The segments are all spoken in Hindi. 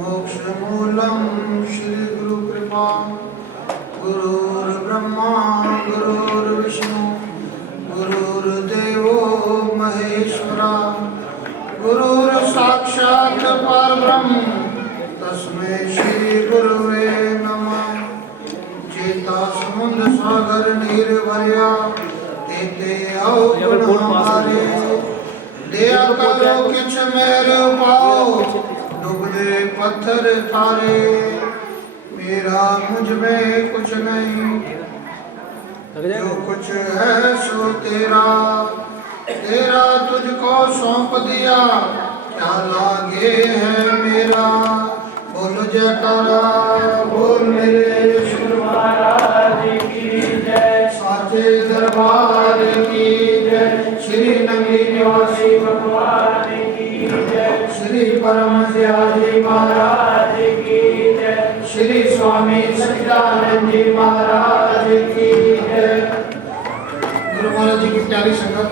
मोक्षमूलम श्री गुरु कृपा गुरुर्ब्रह्मा गुरुर्विष्णु गुरुर्देवो महेश्वरा गुरुर्साक्षात् परब्रह्म तस्मै श्री गुरुवे नमः। जेता समुद्र सागर नीर भरिया तेते अवगुणारे दया करो किछ मेरे पाओ डूबदे पत्थर थारे। मेरा मुझ में कुछ नहीं जो कुछ है सो तेरा तेरा तुझको सौंप दिया क्या लागे है मेरा। बोलो जयकारा बोल मेरे शिव महाराज की जय साचे दरबार की जय श्री नंदी निवासी भगवान की जय श्री परम दयाली महाराज की जय श्री स्वामी सच्चिदानंद जी महाराज की जय। गुरु महाराज जी की प्यारी संगत,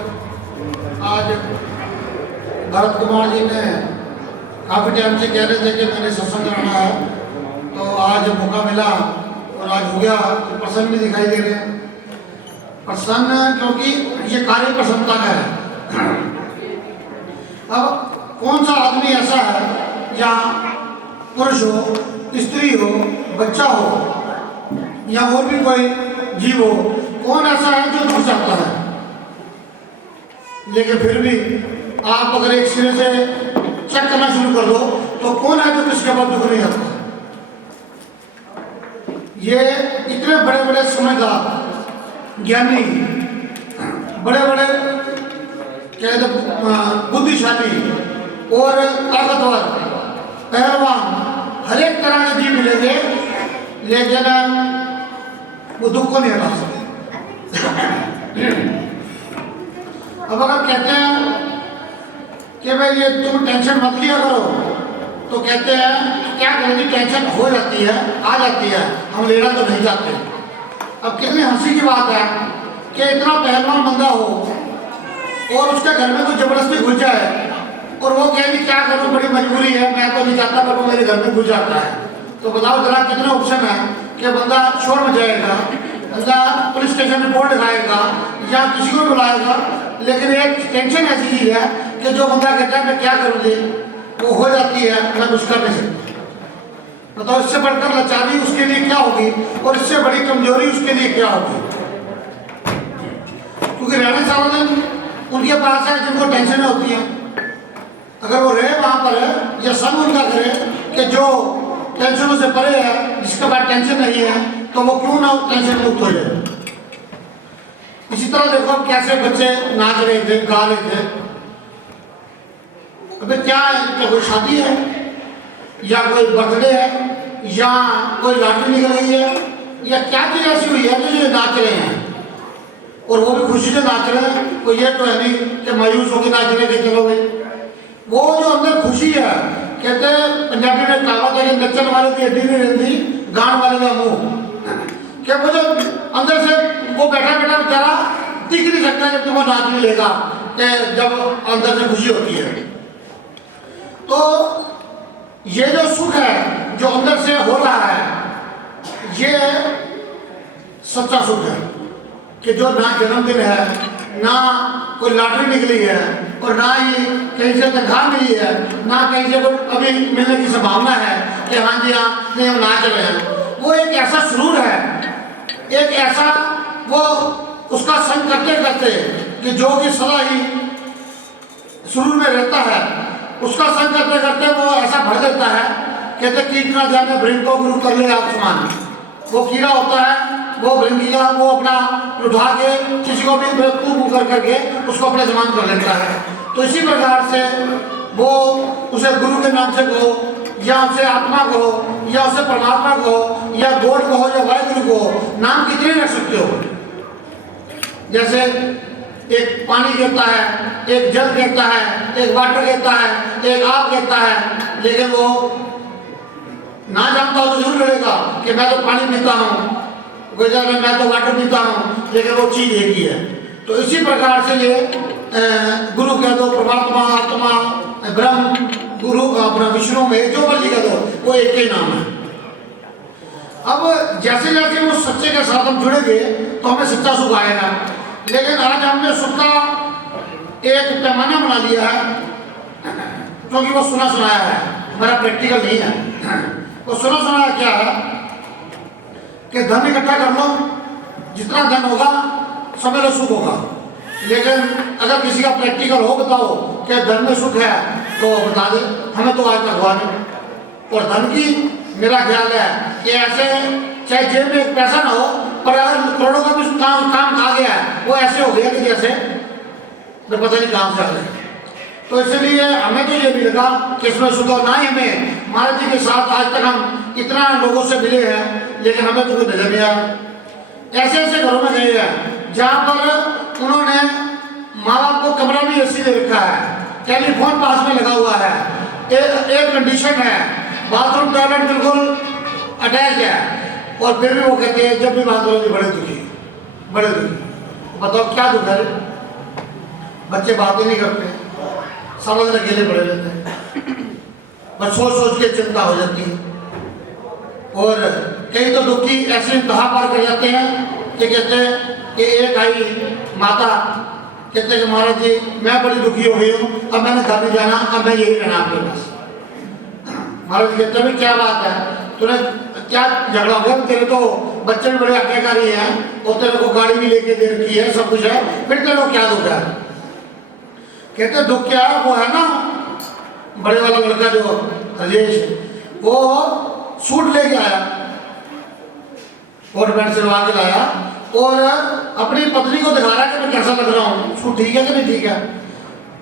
आज भरत कुमार जी ने काफ़ी टाइम से कह रहे थे कि मैंने सत्संग करना है, तो आज मौका मिला और आज हो गया। तो प्रसन्न भी दिखाई दे रहे हैं, प्रसन्न क्योंकि ये कार्य प्रसन्नता का है। अब कौन सा आदमी ऐसा है या पुरुष हो स्त्री हो बच्चा हो या और भी कोई जीव हो, कौन ऐसा है जो दुख चाहता है? लेकिन फिर भी आप अगर एक सिरे से चेक करना शुरू कर दो तो कौन है जो किसके बाद दुख नहीं आता? ये इतने बड़े बड़े समझदार ज्ञानी बड़े बड़े कहते बुद्धिशाली और ताकतवर पहलवान हर एक तरह के जीव मिलेंगे, लेकिन वो दुख को नहीं हटा सकते। अब अगर कहते हैं कि भाई ये तुम टेंशन मत लिया करो, तो कहते हैं क्या करें, टेंशन हो जाती है आ जाती है, हम लेना तो नहीं चाहते। अब कितनी हंसी की बात है कि इतना पहलवान बंदा हो और उसके घर में कोई जबरदस्ती घुस जाए और वो कहे क्या करूँ बड़ी मजबूरी है, मैं तो नहीं चाहता पर वो मेरे घर में घुस जाता है। तो बताओ जरा कितने ऑप्शन है कि बंदा शोर मचाएगा, बंदा पुलिस स्टेशन रिपोर्ट लिखाएगा या किसी को बुलाएगा, लेकिन एक टेंशन ऐसी चीज है कि जो बंदा कहता है मैं क्या करूँगी वो हो जाती है, मैं कुछ कर नहीं सकता। बताओ इससे बढ़कर लाचारी उसके लिए क्या होगी और इससे बड़ी कमजोरी उसके लिए क्या होगी? क्योंकि रहने सारा दिन उनके पास है जिनको टेंशन होती है, अगर वो रहे वहां पर या संग उनका करे कि जो टेंशनों से परे है, जिसके पास टेंशन नहीं है, तो वो क्यों ना टेंशन मुक्त हो जाए। इसी तरह देखो कैसे बच्चे नाच रहे थे गा रहे थे। अबे क्या है, क्या कोई शादी है या कोई बर्थडे है या कोई लॉटरी निकल रही है या क्या चीज ऐसी हुई है जो ये नाच रहे हैं और वो भी खुशी से नाच रहे हैं। कोई ये तो है नहीं कि मायूस होकर नाच रहे थे चलो भाई। वो जो अंदर खुशी है, कहते हैं पंजाबी में कहावत है कि नचन वाले की हड्डी नहीं रहती गान वाले का मुंह। क्या वो जो अंदर से वो बैठा बैठा बेचारा दिख नहीं सकता जब तुम नाच नहीं लेगा जब अंदर से खुशी होती है। तो ये जो सुख है जो अंदर से हो रहा है ये सच्चा सुख है कि जो ना जन्मदिन है, ना कोई लॉटरी निकली है और ना ही कहीं से तनख्वाह मिली है, ना कहीं से कोई अभी मिलने की संभावना है कि हाँ जी हाँ नहीं हम नाच रहे हैं। वो एक ऐसा सुरूर है, एक ऐसा वो उसका संग करते करते कि जो कि सदा ही सुरूर में रहता है, उसका संग करते करते वो ऐसा भर देता है। कहते कीटना जाने भृंग को गुरु कर ले आप समान। वो कीड़ा होता है, वो भृंगिया वो अपना उठा के किसी को भी कर करके उसको अपने जमान कर लेता है। तो इसी प्रकार से वो उसे गुरु के नाम से कहो या उसे आत्मा कहो या उसे परमात्मा कहो या गॉड कहो या वाहिगुरु को, नाम कितने रख सकते हो। जैसे एक पानी कहता है, एक जल कहता है, एक वाटर कहता है, एक आग कहता है, लेकिन वो ना जानता हो तो जरूर करेगा कि मैं तो पानी पीता हूँ, मैं तो वाटर पीता हूँ, लेकिन वो चीज एक ही है। तो इसी प्रकार से ये गुरु कह दो, परमात्मा, आत्मा, ब्रह्म, गुरु अपना विष्णु में जो मर्जी का दो, वो एक ही नाम है। अब जैसे जैसे वो सच्चे के साथ हम जुड़ेंगे तो हमें सच्चा सुख आएगा। लेकिन आज हमने सुख का एक पैमाना बना लिया है, क्योंकि वो सुना सुनाया है, हमारा प्रैक्टिकल नहीं है। वो सुना सुनाया क्या है कि धन इकट्ठा कर लो, जितना धन होगा समझ लो सुख होगा। लेकिन अगर किसी का प्रैक्टिकल हो बताओ कि धन में सुख है तो बता दे, हमें तो आज तक हुआ नहीं। और धन की मेरा ख्याल है कि ऐसे चाहे जेब में एक पैसा ना हो, पर अगर करोड़ों का भी काम आ गया है, वो ऐसे हो गया कि जैसे मैं पता नहीं कहाँ से आ गए। तो इसलिए हमें तो ये भी लगा कि इसमें सुख हो, ना ही हमें महाराज जी के साथ आज तक हम इतना लोगों से मिले हैं, लेकिन हमें तो कोई नजर नहीं आया। ऐसे ऐसे घरों में गए हैं जहाँ पर उन्होंने माँ बाप को कमरा भी ऐसी दे रखा है, टेलीफोन पास में लगा हुआ है, एक कंडीशन है, बाथरूम टॉयलेट बिल्कुल अटैच है, और फिर भी वो कहते हैं जब भी बात करोगे बड़े दुखी, बड़े दुखी। बताओ क्या दुख है? बच्चे बातें नहीं करते, समझने के लिए पड़े रहते हैं, बस सोच सोच के चिंता हो जाती है। और कई तो दुखी ऐसे इंतहा पार कर जाते हैं कि कहते हैं कि एक आई माता कहते हैं कि महाराज जी मैं बड़ी दुखी हो गई हूँ, अब मैंने घर नहीं जाना, अब मैं यही रहना आपके पास। महाराज जी कहते हैं क्या बात है, तूने क्या झगड़ा हो गया? तेरे तो बच्चे भी बड़े आज्ञाकारी हैं और तेरे को गाड़ी भी लेके दे रखी है, सब कुछ है, फिर तेरे को क्या दुख है? कहते दुख क्या है? वो है ना बड़े वाला लड़का जो राजेश, वो सूट लेके आया, कोट पैंट सिलवा के लाया और अपनी पत्नी को दिखा रहा है कि मैं कैसा लग रहा हूँ, सूट ठीक है कि नहीं ठीक है।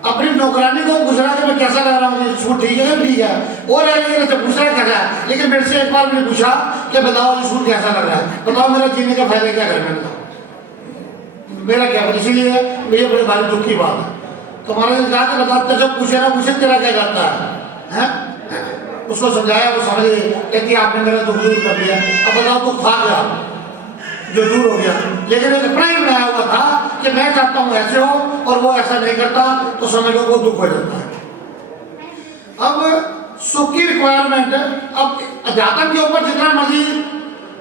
अपनी नौकरानी को पूछ रहा है कि मैं कैसा लग रहा हूँ, सूट ठीक है कि नहीं ठीक है। और से पूछ रहा है, लेकिन मेरे से एक बार मैंने पूछा कि बताओ ये सूट कैसा लग रहा है, बताओ मेरा जीने का फायदा क्या है, मैंने कहा मेरा क्या। इसीलिए ये बड़ी भारी दुख की बात है। तो महाराज ने कहा कि बताते जब पूछे ना पूछे तेरा क्या जाता है? उसको समझाया, वो समझ गई, कहती आपने मेरा दुख दूर कर दिया, अब बताओ दुख था क्या जो दूर हो गया। लेकिन एक अपना ही बनाया हुआ था कि मैं चाहता हूँ ऐसे हो और वो ऐसा नहीं करता, तो समझ लो वो दुख हो जाता है। अब सुख की रिक्वायरमेंट, अब अध्यात्म के ऊपर जितना मर्जी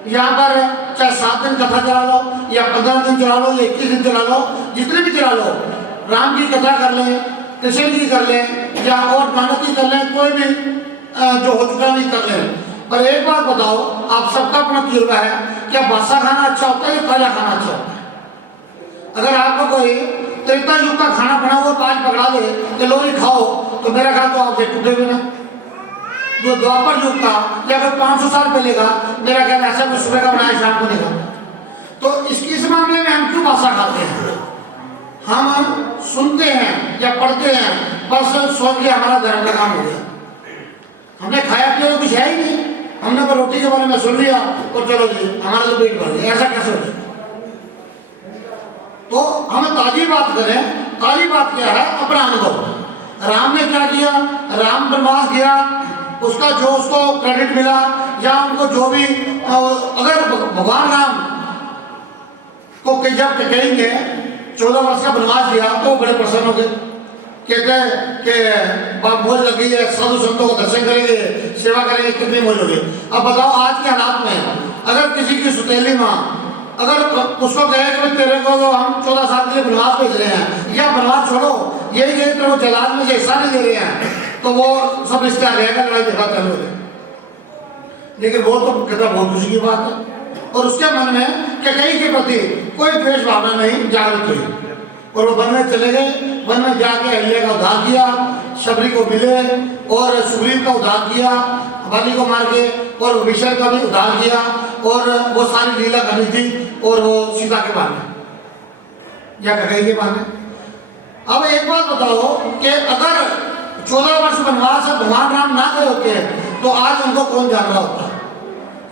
यहाँ पर चाहे 7 दिन कथा चला लो या 15 दिन चला लो या 21 दिन चला लो, जितने भी चला लो, राम की कथा कर लें, कृष्ण की कर लें या और मानव की कर लें, कोई भी जो हो चुका नहीं कर लें। पर एक बात बताओ, आप सबका अपना तजुर्बा है, क्या बासा खाना अच्छा होता है या ताजा खाना अच्छा होता है? अगर आपको कोई त्रेता युग का खाना बना हुआ आज पकड़ा दे कि लो ये खाओ, तो मेरा ख्याल तो आप टूटे भी ना। जो द्वापर युग का या फिर 500 साल पहले का, मेरा ख्याल ऐसा कुछ सुबह का बनाया शाम को नहीं खाता। तो इस मामले में हम क्यों बासा खाते हैं? हम सुनते हैं या पढ़ते हैं, बस सोच के हमारा धर्म का काम हो गया, हमने खाया पिया तो कुछ है ही नहीं, हमने तो रोटी के बारे में सुन लिया और चलो जी हमारा तो पेट भर गया, ऐसा कैसे हो जाए? तो हम ताजी बात करें, ताजी बात क्या है? अपना अनुभव। राम ने क्या किया? राम वनवास गया, उसका जो उसको क्रेडिट मिला या उनको जो भी, अगर भगवान राम को जब कहेंगे 14 वर्ष का वनवास दिया तो बड़े प्रसन्न हो गए, कहते हैं कि मौज लग गई है, साधु संतों को दर्शन करेंगे, सेवा करेंगे, कितनी मौज होगी। अब बताओ आज के हालात में अगर किसी की सुतेली माँ अगर उसको कहे कि तेरे को तो हम 14 साल के लिए वनवास भेज रहे हैं या वनवास छोड़ो, यही कहे तो वो जलाल में हिस्सा नहीं दे रहे हैं, तो वो सब रिश्ता रहेगा, लड़ाई झगड़ा चालू हो जाए। लेकिन वो तो कहता बहुत खुशी की बात है, और उसके मन में कई के प्रति कोई द्वेष भावना नहीं जागृत हुई, और वो वन में चले गए। वन में जाके अहिल्या का उद्धार किया, शबरी को मिले और सुग्रीव का उद्धार किया, बाली को मार के, और विभीषण का भी उद्धार किया, और वो सारी लीला करनी थी, और वो सीता के बहाने या ककई के बहाने। अब एक बात बताओ कि अगर 14 वर्ष वनवास भगवान राम ना गए होते तो आज उनको कौन जान रहा होता?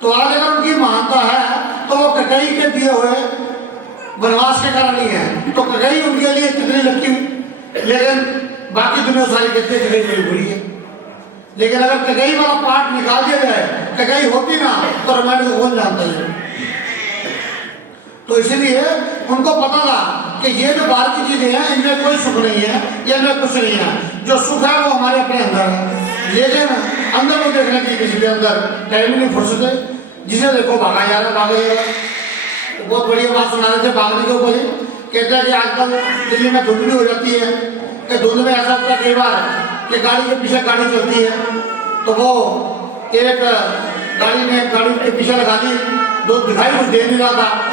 तो आज अगर उनकी महानता है तो वो ककई के दिए हुए वनवास के कारण ही है, तो ककई उनके लिए कितनी लगती हुई। लेकिन बाकी दुनिया सारी कहते ककई बड़ी बुरी है। लेकिन अगर ककई वाला पार्ट निकाल दिया जाए, ककई होती ना, तो रामायण को कौन जानता है? तो इसलिए उनको पता था कि ये जो बाहर की चीजें हैं इनमें कोई सुख नहीं है, ये इनमें कुछ नहीं है, जो सुख है वो हमारे अपने अंदर है। लेकिन अंदर वो देखने की किसी के अंदर टाइम ही नहीं, फुर्सत है, जिसे देखो भागा जा रहा है, भागा जा रहा है। तो बहुत बढ़िया बात सुना रहे थे भागने के ऊपर ही। कहते हैं कि आजकल दिल्ली में धुंध भी हो जाती है, कि धुंध में ऐसा होता है कई बार कि गाड़ी के पीछे गाड़ी चलती है, तो वो एक गाड़ी के पीछे लगा दी, दो दिखाई कुछ दे नहीं रहा था।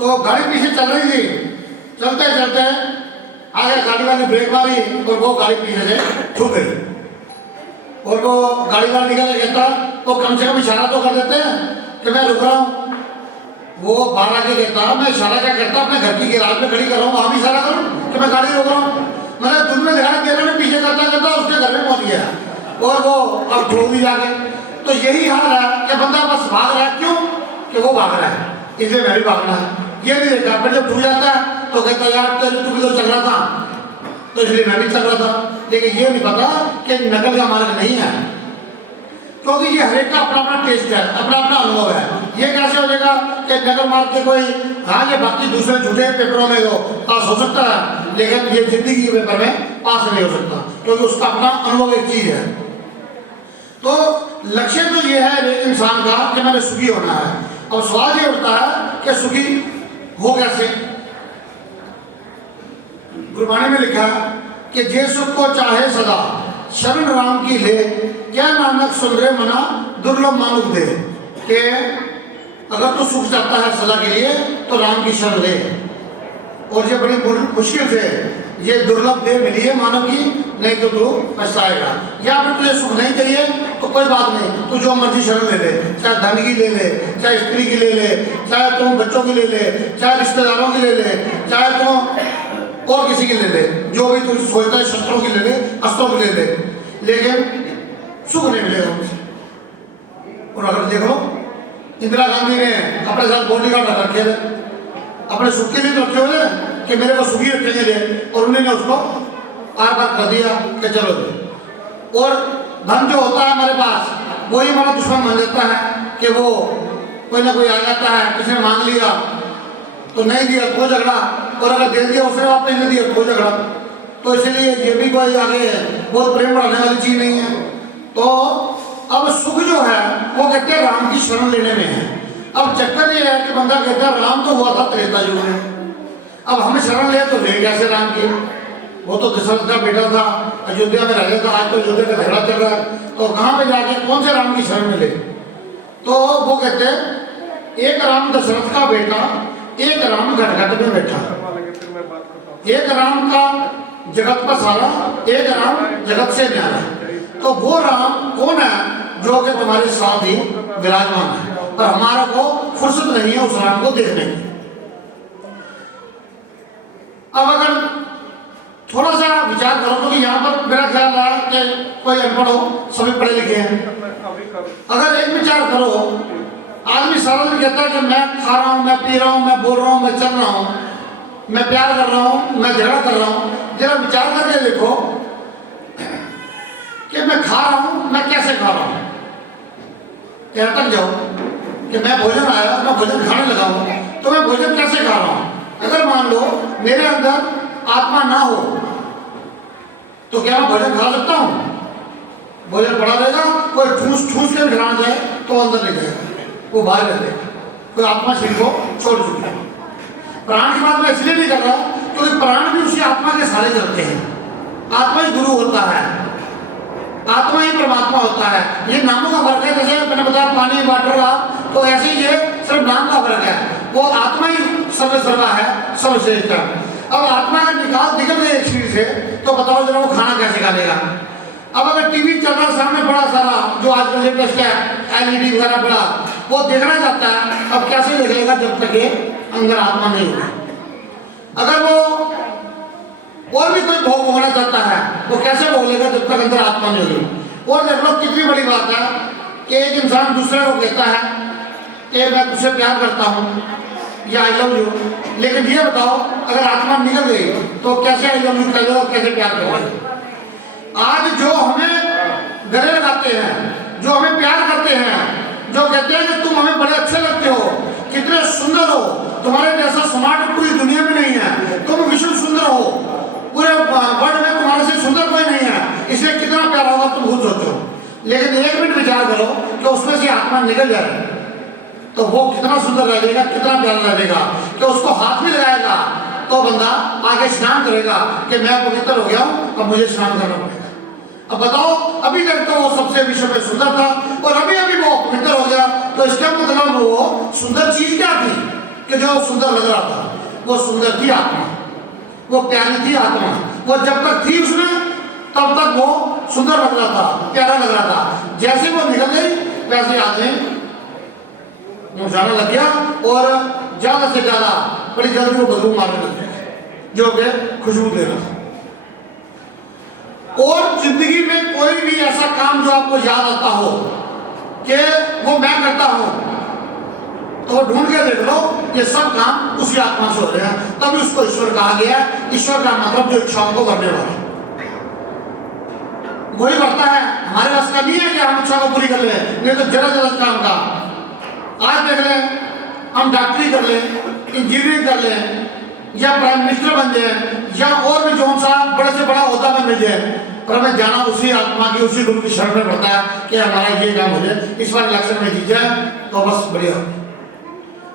तो गाड़ी पीछे चल रही थी, चलते चलते आगे गाड़ी वाले ब्रेक मारी और वो गाड़ी पीछे से ठुक गई, और वो गाड़ी वाला निकल कहता तो कम से कम इशारा तो कर देते हैं कि मैं रुक रहा हूँ। वो बाहर आके कहता मैं इशारा क्या करता, अपने घर की गैराज में खड़ी कर रहा हूँ, वहाँ भी इशारा करूँ कि मैं गाड़ी रोक रहा हूँ। मैंने दूर में देखा कि ने पीछे करता करता उसके घर में पहुँच गया, और वो अब ठोक भी जाके। तो यही हाल है कि बंदा बस भाग रहा है, क्यों कि वो भाग रहा है, इसलिए मैं भी भागना है। ये नहीं देखा, फिर जब छूट जाता है तो कहता यार तू भी तो चल रहा था, तो इसलिए मैं भी चल रहा था। लेकिन ये नहीं पता कि नकल का मार्ग नहीं है, क्योंकि ये हर एक का अपना अपना टेस्ट है, अपना अपना अनुभव है। ये कैसे हो जाएगा कि नकल मार के कोई हाँ ये बाकी दूसरे झूठे पेपरों में तो पास हो सकता है, लेकिन ये जिंदगी के पेपर में पास नहीं हो सकता, क्योंकि उसका अपना अनुभव एक चीज है। तो लक्ष्य तो ये है इंसान का कि मैंने सुखी होना है। और सवाल ये उठता है कि सुखी हो कैसे। गुरबाणी में लिखा कि जे सुख को चाहे सदा शरण राम की ले, क्या नानक सुंदरे मना दुर्लभ मानुक दे। कि अगर तू सुख चाहता है सदा के लिए तो राम की शरण ले, और ये बड़ी मुश्किल से ये दुर्लभ दे मिली है मानव की, नहीं तो तू पछताएगा। या फिर तुझे सुख नहीं चाहिए तो कोई बात नहीं, तू जो मर्जी शरण ले ले, चाहे धन की ले ले, चाहे स्त्री की ले ले, चाहे तुम बच्चों की ले ले, चाहे रिश्तेदारों की ले ले, चाहे तुम और किसी की ले ले, जो भी तू सोचता है शस्त्रों की ले ले, अस्त्रों की ले ले, लेकिन सुख नहीं मिलेगा मुझे। और अगर देखो इंदिरा गांधी ने अपने साथ बॉडीगार्ड रख रखे थे, अपने सुख के लिए तो रखे हुए कि मेरे को सुखी रखेंगे लिए, और उन्होंने उसको आर पार कर दिया कि चलो दे। और धन जो होता है हमारे पास वही हमारा दुश्मन बन जाता है कि वो कोई ना कोई आ जाता है, किसी ने मांग लिया तो नहीं दिया तो झगड़ा, और अगर दे दिया उसने वापस नहीं दिया तो झगड़ा। तो इसलिए ये भी कोई आगे बहुत प्रेम बढ़ाने वाली चीज नहीं है। तो अब सुख जो है वो कहते हैं राम की शरण लेने में है। अब चक्कर ये है कि बंदा कहता है राम तो हुआ था त्रेता युग में, अब हम शरण ले तो ले कैसे राम की। वो तो दशरथ का बेटा था, अयोध्या में रहता था, आज तो अयोध्या का झगड़ा चल रहा है, तो कहाँ पे जाके कौन से राम की शरण में ले। तो वो कहते हैं एक राम दशरथ का बेटा, एक राम घट में बैठा, एक राम का जगत पर सारा, एक राम जगत से न्यारा। तो वो राम कौन है जो कि तुम्हारे साथ ही विराजमान है, पर हमारा को फुर्सत नहीं है उस राम को देखने की। अब अगर थोड़ा सा विचार करो तो कि यहाँ पर मेरा ख्याल रहा कि कोई अनपढ़ हो, सभी पढ़े लिखे हैं। अगर एक विचार करो, आदमी सारा दिन कहता है कि मैं खा रहा हूँ, मैं पी रहा हूँ, मैं बोल रहा हूँ, मैं चल रहा हूँ, मैं प्यार कर रहा हूँ, मैं झगड़ा कर रहा हूँ। जरा विचार करके देखो कि मैं खा रहा हूँ, मैं कैसे खा रहा हूँ। क्या तक जाओ कि मैं भोजन आया, मैं भोजन खाने लगा हूँ, तो मैं भोजन कैसे खा रहा हूँ। अगर मान लो मेरे अंदर आत्मा ना हो तो क्या मैं भोजन खा सकता हूँ। भोजन पड़ा रहेगा, कोई ठूस ठूस के खाना जाए तो अंदर नहीं जाएगा, वो बाहर रह जाएगा, कोई आत्मा शरीर को छोड़ चुकी है। प्राण की बात मैं इसलिए नहीं कर रहा क्योंकि प्राण भी उसी आत्मा के सारे चलते हैं। आत्मा ही गुरु होता है, आत्मा ही परमात्मा होता है। ये नामों का फर्क है, जैसे मैंने बताया पानी वाटर का, तो ऐसे ही ये सिर्फ नाम का फर्क है। वो आत्मा ही सर्वसर्वा है, सर्वश्रेष्ठ है। अब आत्मा का निकल गए एक शरीर से, तो बताओ जरा वो खाना कैसे खा लेगा। अब अगर टीवी चल रहा सामने बड़ा सारा, जो आजकल लेटेस्ट है LED वगैरह बड़ा, वो देखना चाहता है, अब कैसे देखेगा जब तक अंदर आत्मा नहीं होगा। अगर वो और भी कोई भोग भोगना चाहता है, वो कैसे भोग लेगा जब तक अंदर आत्मा नहीं होगी। और देख लो कितनी बड़ी बात है कि एक इंसान दूसरे को कहता है कि मैं तुझसे प्यार करता हूँ या आई लव यू, लेकिन ये बताओ अगर आत्मा निकल गई तो कैसे आई लव यू करेगा और कैसे प्यार करेगा। आज जो हमें गले लगाते हैं, जो हमें प्यार करते हैं, जो कहते हैं कि तुम हमें बड़े अच्छे लगते हो, कितने सुंदर हो, तुम्हारे जैसा स्मार्ट पूरी दुनिया में नहीं है, तुम विश्व सुंदर हो, पूरे वर्ल्ड में तुम्हारे से सुंदर कोई नहीं है, इसलिए कितना प्यारा होगा तुम खुद सोचो। लेकिन एक मिनट विचार करो कि उसमें से आत्मा निकल जाए तो वो कितना सुंदर रहेगा, कितना प्यारा रहेगा कि उसको हाथ में लगाएगा तो बंदा आगे स्नान करेगा कि मैं पवित्र हो गया हूं, अब मुझे स्नान करना पड़ेगा। अब बताओ, अभी तक तो वो सबसे विश्व में सुंदर था और अभी अभी वो पवित्र हो गया, तो इसका मतलब वो सुंदर चीज क्या थी कि जो सुंदर लग रहा था? वो सुंदर थी आत्मा, वो प्यारी थी आत्मा। वो जब तक थी उसमें तब तक वो सुंदर लग रहा था, प्यारा लग रहा था। जैसे वो निकल गई वैसे आदमी जाने लग गया और ज्यादा से ज्यादा बड़ी जल्दी वो बदबू मारने लग गया जो कि खुशबू दे रहा था। और जिंदगी में कोई भी ऐसा काम जो आपको याद आता हो कि वो मैं करता हूं, तो ढूंढ के देख लो, ये सब काम उसी आत्मा से हो रहे हैं। तभी उसको ईश्वर कहा गया। ईश्वर का मतलब जो इच्छाओं को करने वाला वही करता है। हमारे पास का नहीं है कि हम इच्छा को पूरी कर ले, नहीं तो जरा जरा काम का। आज देख ले, हम डॉक्टरी कर ले, इंजीनियरिंग कर ले, या प्राइम मिनिस्टर बन जाए, या और भी जो सा बड़े से बड़ा होता में मिल जाए, पर हमें जाना उसी आत्मा की, उसी गुरु की शरण में पड़ता है कि हमारा ये काम हो जाए, इस बार इलेक्शन में जीत जाए तो बस बढ़िया।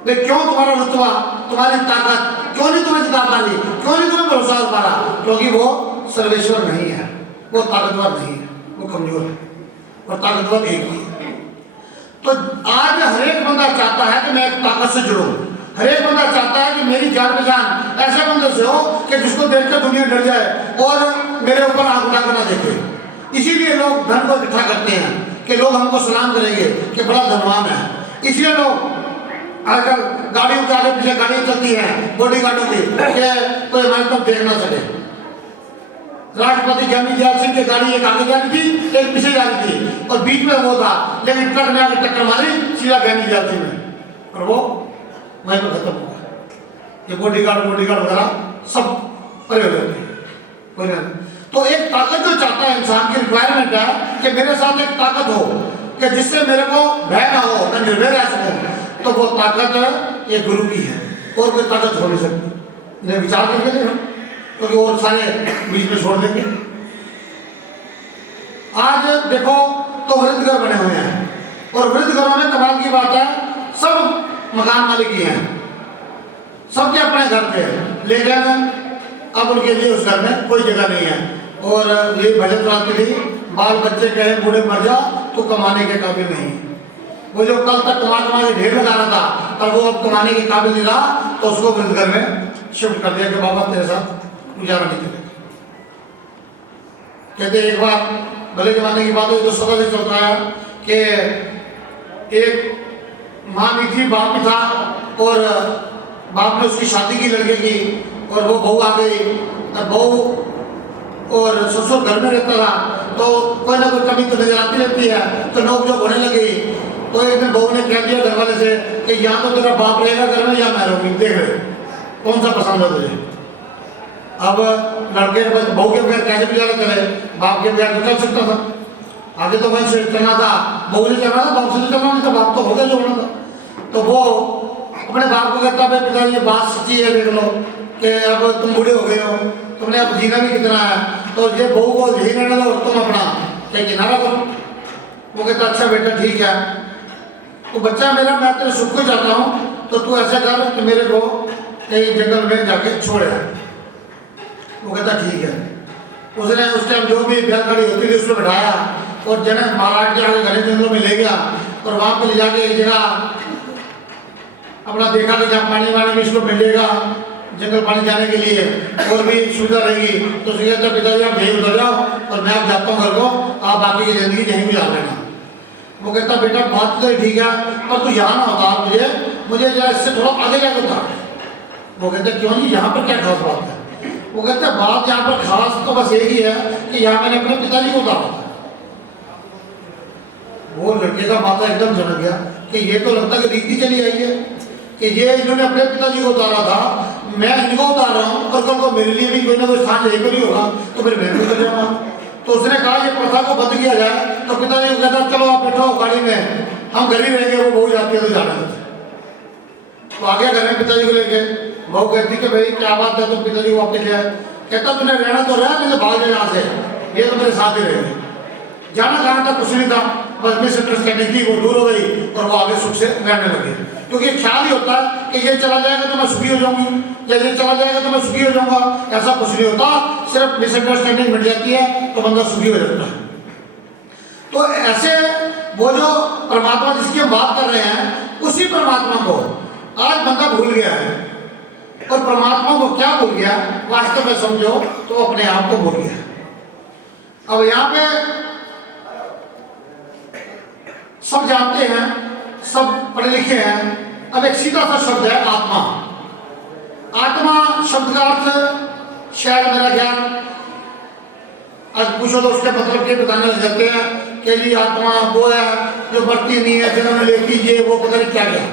लेकिन क्यों तुम्हारा रुतबा, तुम्हारी ताकत क्यों नहीं तुम्हें जिता पा रही, क्यों नहीं तुम्हें भरोसा हो पा रहा? क्योंकि वो सर्वेश्वर नहीं है, वो ताकतवर नहीं है, वो कमजोर है और ताकतवर एक ही है। तो आज हर एक बंदा चाहता है कि मैं एक ताकत से जुड़ूं। हर एक बंदा चाहता है कि मेरी जान पहचान ऐसे बंदे से हो कि जिसको देखकर दुनिया डर जाए और मेरे ऊपर आंख उठाकर ना देखे। इसीलिए लोग धन को इकट्ठा करते हैं कि लोग हमको सलाम करेंगे कि बड़ा धनवान है। इसलिए लोग आजकल गाड़ियों के आगे पीछे गाड़ियां चलती हैं बॉडी गार्डों की कि कोई हमारे तरफ देख ना सके। राष्ट्रपति ज्ञानी दयाल सिंह की गाड़ी एक आगे जा रही थी, एक पीछे जा रही थी और बीच में वो था, लेकिन ट्रक ने आगे टक्कर मारी सीधा ज्ञानी दयाल सिंह में और वो वहीं पर खत्म हो गया। ये बॉडीगार्ड वगैरह सब परे हो गए कोई नहीं। तो एक ताकत जो चाहता है इंसान की रिक्वायरमेंट है कि मेरे साथ एक ताकत हो कि जिससे मेरे को भय ना हो, मैं निर्भय रह सकूं, तो वो ताकत एक गुरु की है और कोई ताकत हो नहीं सकती। विचार करके देखो, क्योंकि और सारे बीच में छोड़ देंगे। आज देखो तो वृद्ध घर बने हुए हैं और वृद्ध घरों में कमाल की बात है, सब मकान मालिक ही हैं, सबके अपने घर थे, लेकिन अब उनके लिए उस घर में कोई जगह नहीं है। और ये भजन चलाती थी, बाल बच्चे कहे बूढ़े मर जा तो कमाने के काबिल नहीं। वो जो कल तक कमा के ढेर लगा रहा था, पर वो अब कमाने के काबिल नहीं रहा, तो उसको वृद्ध घर में शिफ्ट कर दिया कि बाबा तेरे साथ गुजारा नहीं करेगा। कहते एक बार भले जमाने की बात है, जो सदा से चलता है कि एक माँ भी थी, बाप भी था, और बाप ने उसकी शादी की लड़के की, और वो बहू आ गई। अब बहू और ससुर घर में रहता था, तो कोई ना कोई कमी तो नजर आती रहती है, तो नोक-झोंक होने लगी। तो एक दिन बहू ने कह दिया घर वाले से कि या तो तेरा बाप रहेगा घर में या मैं रहूंगी, देख रहे कौन सा पसंद है तुझे। अब लड़के बहू के बगैर कैसे गुजारा करे, बाप के बगैर तो चल सकता था, आगे तो वहीं से चलना था, बहू से चलना था, बाप से तो चलना नहीं था, बाप तो हो गया जो होना था। तो वो अपने बाप को कहता भाई पिता ये बात सच्ची है, देख लो कि अब तुम बूढ़े हो गए हो, तुमने अब जीना भी कितना है, तो ये बहू को यही रहने दो, तुम अपना क्या किनारा करो। वो कहता अच्छा बेटा ठीक है, तो बच्चा मेरा मैं तेरे सुख को चाहता हूँ, तो तू ऐसा कर कि मेरे को कहीं जंगल में जाके छोड़े। वो कहता ठीक है। उसने उस टाइम जो भी बैलगाड़ी होती थी उसमें बैठाया और जनक महाराज के आगे घने जंगलों में ले गया और वहाँ पे ले जाके एक जगह अपना देखा कि जहाँ पानी वानी में इसको मिलेगा जंगल पानी जाने के लिए और भी सुविधा रहेगी। तो उसने कहता पिताजी आप यहीं उतर जाओ और मैं आप जाता हूँ घर को, आप बाकी की जिंदगी यहीं भी आ लेना। वो कहता बेटा बात तो ठीक है, पर तू यहाँ ना होता, मुझे जरा इससे थोड़ा आगे जाकर था। वो कहते क्यों नहीं, यहाँ पर क्या खास बात है? वो कहते बात यहाँ पर खास तो बस एक ही है कि यहाँ मैंने अपने पिताजी को उतारा था। वो लड़के का माथा एकदम चमक गया कि ये तो लगता है रीति चली आई है कि ये इन्होंने अपने पिताजी को उतारा था, मैं इनको उतार रहा हूँ और कल को मेरे लिए भी कोई ना कोई स्थान यहीं पर ही होगा, तो फिर मैं भी उतर जाऊँगा। तो उसने कहा ये प्रथा को बंद किया जाए। तो पिताजी को कहता चलो आप बैठो गाड़ी में, हम घर ही रहेंगे, वो बहू जाती है तो जाना है। तो आगे घर में पिताजी को लेके बहू कहती कि भाई क्या बात है, तो पिताजी को वापस लिया। कहता तुमने रहना तो रहा, नहीं तो भाग जाए यहाँ से, ये तो मेरे साथ ही रहेंगे। जाना कहाँ था कुछ नहीं था, बस मिसअंडरस्टैंडिंग थी, वो दूर हो गई और वो आगे सुख से रहने लगे। क्योंकि ख्याल ही होता है कि ये चला जाएगा तो मैं सुखी हो जाऊंगी, या ये चला जाएगा तो मैं सुखी हो जाऊंगा, ऐसा कुछ नहीं होता। सिर्फ मिसअंडरस्टैंडिंग मिट जाती है तो बंदा सुखी हो जाता है। तो ऐसे वो जो परमात्मा जिसकी हम बात कर रहे हैं, उसी परमात्मा को आज बंदा भूल गया है। और परमात्मा को क्या भूल गया, वास्तव में समझो तो अपने आप को भूल गया। अब यहाँ पे सब जानते हैं, सब पढ़े लिखे हैं। अब एक सीधा सा शब्द है आत्मा। आत्मा शब्द का अर्थ शायद मेरा ज्ञान आज पूछो तो उसके मतलब के बताने लग जाते हैं कि जी आत्मा वो है जो बढ़ती नहीं है, जन्म लेती ये वो पता नहीं क्या क्या।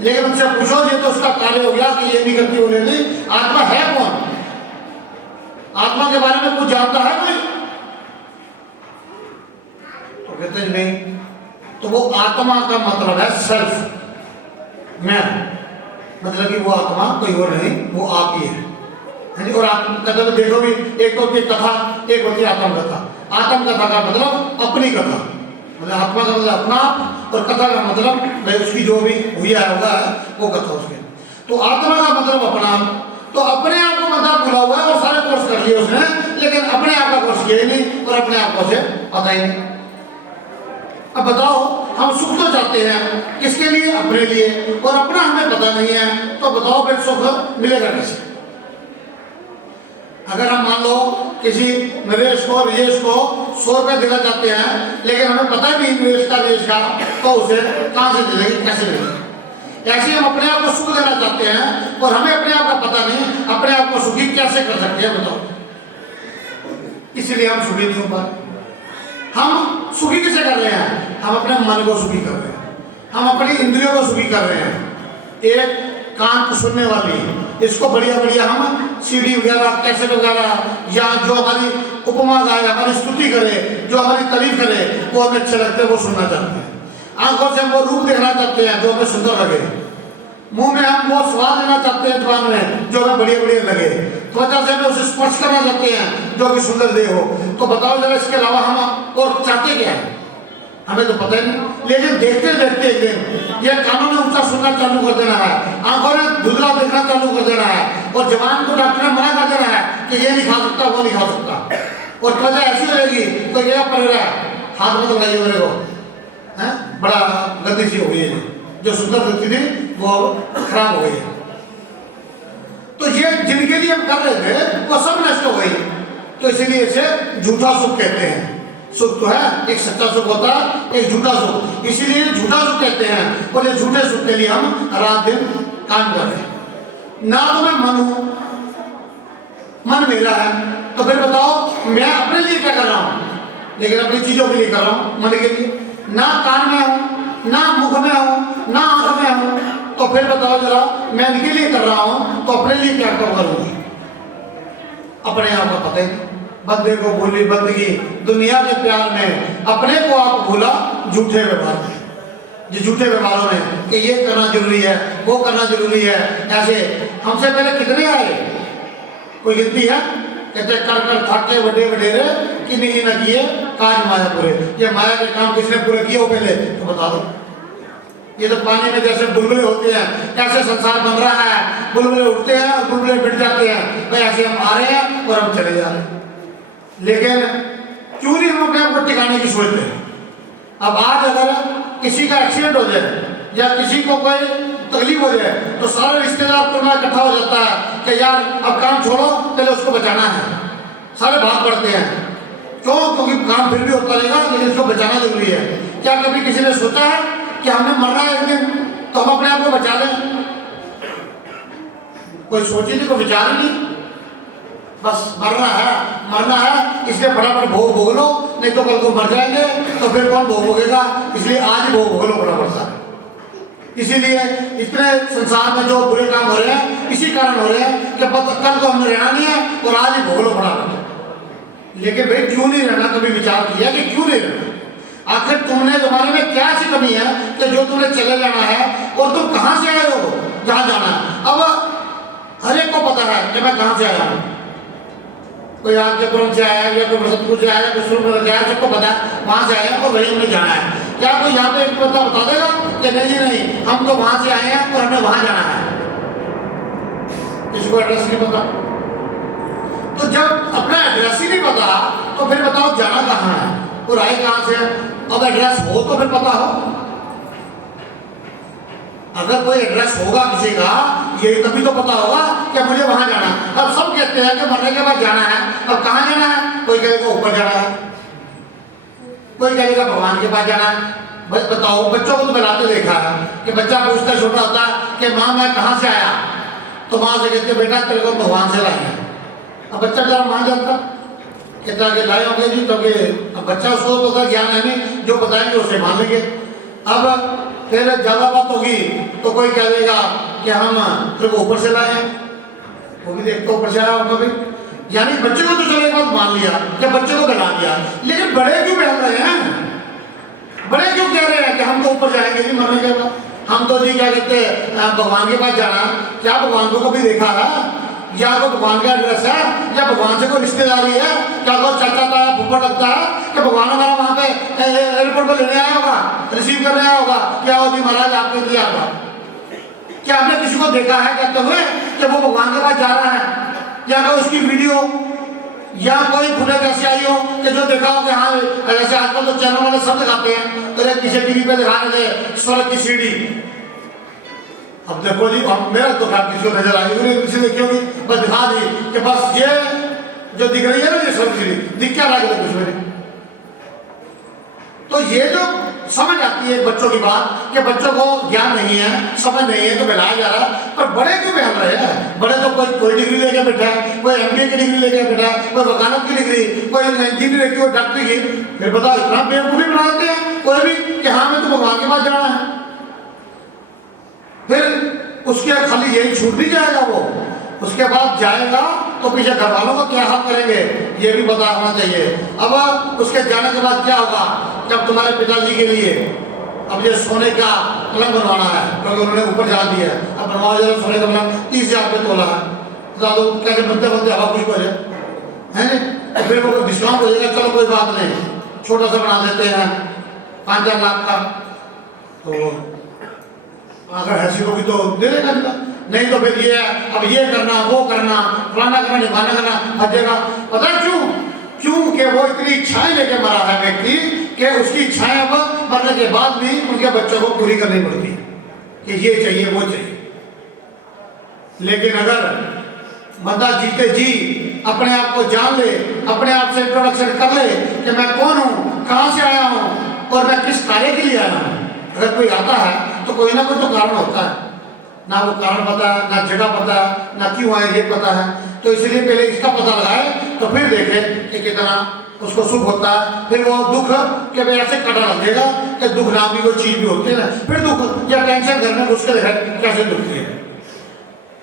लेकिन उनसे पूछो ये तो उसका कार्य हो गया कि ये नहीं करती वो नहीं। आत्मा है कौन? आत्मा के बारे में कुछ जानता है कोई? तो कहते हैं नहीं। तो वो आत्मा का मतलब है सेल्फ, मैं, मतलब कि वो आत्मा कोई और नहीं, वो आप ही है। और आत्म देखो भी, एक होती है कथा, एक होती है आत्म कथा। आत्म कथा का मतलब अपनी कथा, मतलब आत्मा का मतलब अपना आप, और कथा का मतलब भाई उसकी जो भी हुआ होगा वो कथा उसके। तो आत्मा का मतलब अपना आप। तो अपने आप को मतलब भूला हुआ है और सारे कोर्स कर लिए उसने, लेकिन अपने आप का कोर्स किया ही नहीं और अपने आप को से पता ही नहीं। अब बताओ, हम सुख तो चाहते हैं, किसके लिए? अपने लिए, और अपना हमें पता नहीं है, तो बताओ फिर सुख मिलेगा कैसे? अगर हम मान लो किसी नरेश को रिजेश को 100 रुपये देना चाहते हैं, लेकिन हमें पता ही नहीं निवेश का देश का, तो उसे कहाँ से दे देंगे, कैसे देंगे? ऐसे हम अपने आप को सुख देना चाहते हैं और हमें अपने आप का पता नहीं, अपने आप को सुखी कैसे कर सकते हैं बताओ? इसलिए हम सुखी नहीं हो पाए। हम सुखी कैसे कर रहे हैं? हम अपने मन को सुखी कर रहे हैं, हम अपनी इंद्रियों को सुखी कर रहे हैं। एक कान को सुनने वाली, इसको बढ़िया बढ़िया हम सीडी वगैरह, कैसेट वगैरह, या जो हमारी उपमा गाए, हमारी स्तुति करे, जो हमारी तारीफ करे, वो हमें अच्छे लगते हैं, वो सुनना चाहते हैं। आंखों से हम वो रूप देखना चाहते हैं जो हमें सुंदर लगे। मुंह में हम वो स्वाद लेना चाहते हैं जुबान में जो हमें बढ़िया बढ़िया लगे। त्वचा से हमें उसे स्पर्श करना चाहते हैं जो कि सुंदर देह हो। तो बताओ जरा, इसके अलावा हम और चाहते क्या है? हमें तो पता ही नहीं। लेकिन देखते देखते एक दिन ये कानों ने ऊंचा सुनना चालू कर देना है, आंखों ने धुंधला देखना चालू कर देना है, और जवान को डॉक्टर ने मना कर देना है कि ये नहीं खा सकता, वो नहीं खा सकता। और त्वचा ऐसी रहेगी तो ये पड़ रहा है, हाथ में तो लगाइए मेरे को, है बड़ा गंदी सी हो गई है, जो सुंदर दिखती थी वो खराब हो गई है। तो ये जिनके लिए हम कर रहे थे वो सब नष्ट हो गई। तो इसीलिए इसे झूठा सुख कहते हैं। सुख तो है, एक सच्चा सुख होता है, एक झूठा सुख, इसीलिए झूठा सुख कहते हैं। और ये झूठे सुख के लिए हम रात दिन काम कर रहे हैं। ना तो मैं मन हूं, मन मेरा है, तो फिर बताओ मैं अपने लिए क्या कर रहा हूं? लेकिन अपनी चीजों के लिए कर रहा हूं, मन के लिए। ना कान में हूं, ना मुख में हूं, ना आंख में हूं, तो फिर बताओ जरा मैं इनके लिए कर रहा हूं तो अपने लिए क्या करूंगी? अपने आप को पता ही नहीं। बंदे को भूली बंदगी दुनिया के प्यार में, अपने को आप भूला झूठे व्यवहार में। जो झूठे व्यवहारों में कि ये करना जरूरी है, वो करना जरूरी है, ऐसे हमसे पहले कितने आए, कोई गिनती है? कहते कर कर थाके बड़े वडेरे कि नहीं न किए काज माया पूरे। ये माया के काम किसने पूरे किए हो पहले तो बता दो। ये तो पानी में जैसे बुलबुले होते हैं, ऐसे संसार बन रहा है, बुलबुले उठते हैं और बुलबुले मिट जाते हैं। भाई ऐसे हम आ रहे हैं और हम चले जा रहे हैं। लेकिन क्यों नहीं हम अपने आप को टिकाने की सोचते हैं? अब आज अगर किसी का एक्सीडेंट हो जाए या किसी को कोई तकलीफ हो जाए तो सारे रिश्तेदार को इकट्ठा हो जाता है कि यार अब काम छोड़ो, पहले उसको बचाना है। सारे भाग पड़ते हैं। क्यों? क्योंकि काम फिर भी होता रहेगा, लेकिन उसको बचाना जरूरी है। क्या कभी किसी ने सोचा है कि हमने मरना है एक दिन तो हम अपने आप को बचा लें? कोई सोच ही नहीं, कोई विचार ही नहीं। बस मरना है इसलिए फटाफट भोग भोग लो, नहीं तो कल को मर जाएंगे तो फिर कौन भोग भोगेगा? इसलिए आज ही भोग भोग लो फटाफट सा। इसीलिए इतने संसार में जो बुरे काम हो रहे हैं इसी कारण हो रहे हैं कि कल को हमने रहना नहीं है और आज ही भोग लो फटाफट। लेकिन भाई क्यों नहीं रहना, कभी विचार किया कि क्यों नहीं रहना? आखिर तुमने तुम्हारे में क्या ऐसी कमी है कि जो तुम्हें चले जाना है, और तुम कहाँ से आए हो, जहाँ जाना है? अब हर एक को पता है कि मैं कहाँ से आया हूँ। कोई आजपुरम से आया, या कोई बसंतपुर से आया, कोई सुरपुर से आया, सबको पता है वहाँ से आया और वहीं हमने जाना है। क्या कोई यहाँ पे एक बंदा बता देगा कि नहीं जी नहीं, हम तो वहाँ से आए हैं और हमें वहाँ जाना है? किसी को एड्रेस नहीं पता। तो जब अपना एड्रेस ही नहीं पता तो फिर बताओ जाना कहाँ है और आए कहाँ से? अब एड्रेस हो तो फिर पता हो। अगर कोई एड्रेस होगा किसी का, यही तभी तो पता होगा कि मुझे वहां जाना है। अब सब कहते हैं कि मरने के बाद जाना है, अब कहाँ जाना है? कोई कहेगा ऊपर जाना है, कोई कहेगा भगवान के पास जाना है। बस बताओ, बच्चों को तो मिलाते देखा है कि बच्चा पूछता छोटा होता कि माँ मैं कहाँ से आया, तो माँ से कहते बेटा तेरे को भगवान से लाए हैं। अब बच्चा जरा मान जाता कहता कि लाए होंगे जी, तब अब बच्चा उसको तो ज्ञान है नहीं, जो बताएंगे उसे मान लेंगे। अब फिर ज्यादा बात होगी तो कोई कह देगा कि हम तेरे को ऊपर से लाए हैं, वो भी देखते ऊपर से आया होगा भाई। यानी बच्चे को तो चलो एक बात मान लिया कि बच्चे को बना दिया, लेकिन बड़े क्यों बहल रहे हैं? बड़े क्यों कह रहे हैं कि हम तो ऊपर जाएंगे जी मरने के बाद? हम तो जी क्या कहते हैं भगवान के पास जाना। क्या भगवान को कभी देखा है? या कोई भगवान का एड्रेस है, या भगवान से कोई रिश्तेदारी है? क्या कोई चाचा ताया फूफा लगता है कि भगवान हमारा वहाँ पे एयरपोर्ट पर लेने आया होगा, रिसीव करने आया होगा? क्या हो जी महाराज आपके इंतजार था? क्या आपने किसी को देखा है कहते हुए कि वो भगवान के पास जा रहा है? या कोई उसकी वीडियो या कोई फुटेज ऐसी आई हो कि जो देखा हो कि हाँ, जैसे आजकल तो चैनल वाले सब दिखाते हैं, तो किसी टीवी पे दिखा रहे थे स्वर्ग की सीढ़ी। अब देखो जी, अब मेरा तो खैर किसी को नजर आई, किसी देखी होगी, बस दिखा दी कि बस ये जो दिख रही है ना, ये स्वर्ग की सीढ़ी दिख क्या रहा है कुछ मेरी। तो ये जो समझ आती है बच्चों की बात कि बच्चों को ज्ञान नहीं है, समझ नहीं है, तो मिलाया जा रहा है। पर बड़े क्यों बहल रहे हैं? बड़े तो कोई डिग्री लेके बैठा है, कोई MBA की डिग्री लेके बैठा है, कोई वकालत की डिग्री, कोई इंजीनियर की, कोई डॉक्टरी की। फिर बताओ इतना बेवकूफी बना देते हैं कोई भी कि हाँ मैं तो भगवान के पास जाना है। फिर उसके खाली यही छूट नहीं जाएगा, वो उसके बाद जाएगा तो पीछे घर वालों को क्या हाथ करेंगे ये भी पता होना चाहिए। अब उसके जाने के बाद क्या होगा? जब तुम्हारे पिताजी के लिए अब ये सोने का पलंग बनवाना है, क्योंकि उन्होंने ऊपर जा दिया है, अब बनवाओ जरा सोने का पलंग 30,000 रुपये तोला है, तो कैसे बनते बनते हवा कुछ बने है नहीं? तो फिर वो डिस्काउंट हो जाएगा, चलो कोई बात नहीं, छोटा सा बना देते हैं 5-4 लाख का, तो अगर हंसी होगी तो दे देगा, नहीं तो फिर ये अब ये करना वो करना फलाना करना निभाना करना भजेगा। पता क्यों? क्योंकि वो इतनी इच्छाएं लेके मरा है व्यक्ति कि उसकी इच्छाएं अब मरने के बाद भी उनके बच्चों को पूरी करनी पड़ती कि ये चाहिए वो चाहिए। लेकिन अगर बंदा जीते जी अपने आप को जान ले, अपने आप से इंट्रोडक्शन कर ले कि मैं कौन हूँ, कहाँ से आया हूँ और मैं किस कार्य के लिए आया हूँ। अगर कोई आता है तो कोई ना कोई तो कारण होता है, ना वो कारण पता है, ना जगह पता है, ना क्यों आए ये पता है। तो इसलिए पहले इसका पता लगाए तो फिर देखे कि कितना उसको सुख होता है। फिर वो दुख के वजह से कटा लग जाएगा कि दुख नाम की कोई चीज भी होती है ना, फिर दुख या टेंशन घर में घुस के देखा कैसे दुखती है।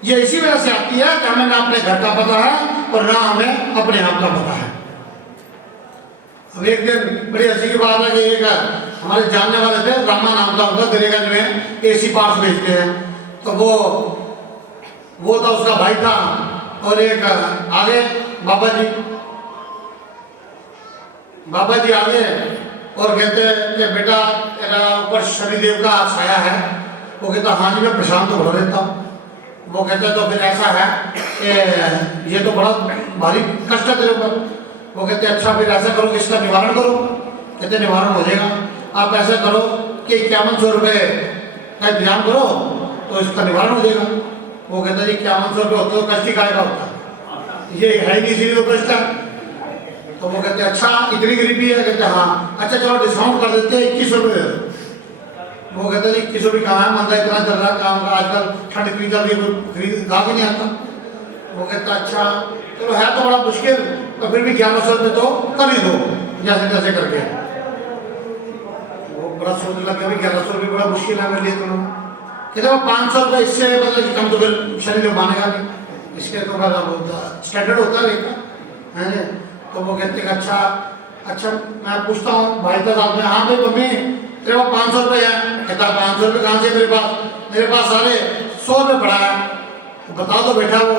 ये इसी वजह से आती है कि हमें ना अपने घर का पता है और ना हमें अपने आप का पता है। अब एक दिन बड़ी हंसी की बात है कि एक हमारे जानने वाले थे, रामा नाम था उनका, दरेगंज में AC पार्ट्स बेचते हैं, तो वो था उसका भाई था, और एक आगे बाबा जी आगे और कहते कि बेटा तेरा ऊपर शनिदेव का छाया है। वो कहता हाँ जी मैं प्रशांत तो भर देता हूँ। वो कहते तो फिर ऐसा है कि ये तो बड़ा भारी कष्ट है तेरे ऊपर। वो कहते अच्छा फिर ऐसा करो कि इसका निवारण करो। कहते निवारण हो जाएगा, आप ऐसा करो कि 5100 रुपये का इंतजाम करो तो इसका निवारण हो जाएगा। वो कहता जी 5100 रुपये होते तो कष्ट ही का होता, ये है ही नहीं इसीलिए तो कष्ट है। तो वो कहते अच्छा इतनी गरीबी है? कहते हाँ। अच्छा चलो डिस्काउंट कर देते हैं 2100 रुपये। वो कहते जी 2100 रुपये कहाँ है, मंदा इतना चल रहा है काम का, आजकल ठंड इतनी चल रही है खरीद गा के नहीं आता। वो कहता अच्छा चलो है तो बड़ा मुश्किल, तो फिर भी 1100 रुपये तो कर ही दो जैसे तैसे करके। वो बड़ा सोचने लगा भी 1100 रुपये बड़ा मुश्किल है मेरे लिए। तो कहते वो 500 रुपये इससे मतलब कम तो फिर शरीर मानेगा नहीं, इसके तो स्टैंडर्ड होता है रेट का है। तो वो कहते हैं अच्छा अच्छा मैं पूछता हूँ भाई का साथ में, हाँ भाई मम्मी तेरे पास 500 रुपये है। कहता 500 रुपये कहाँ से मेरे पास सारे 100 रुपये पड़ा है। बता दो बेटा वो,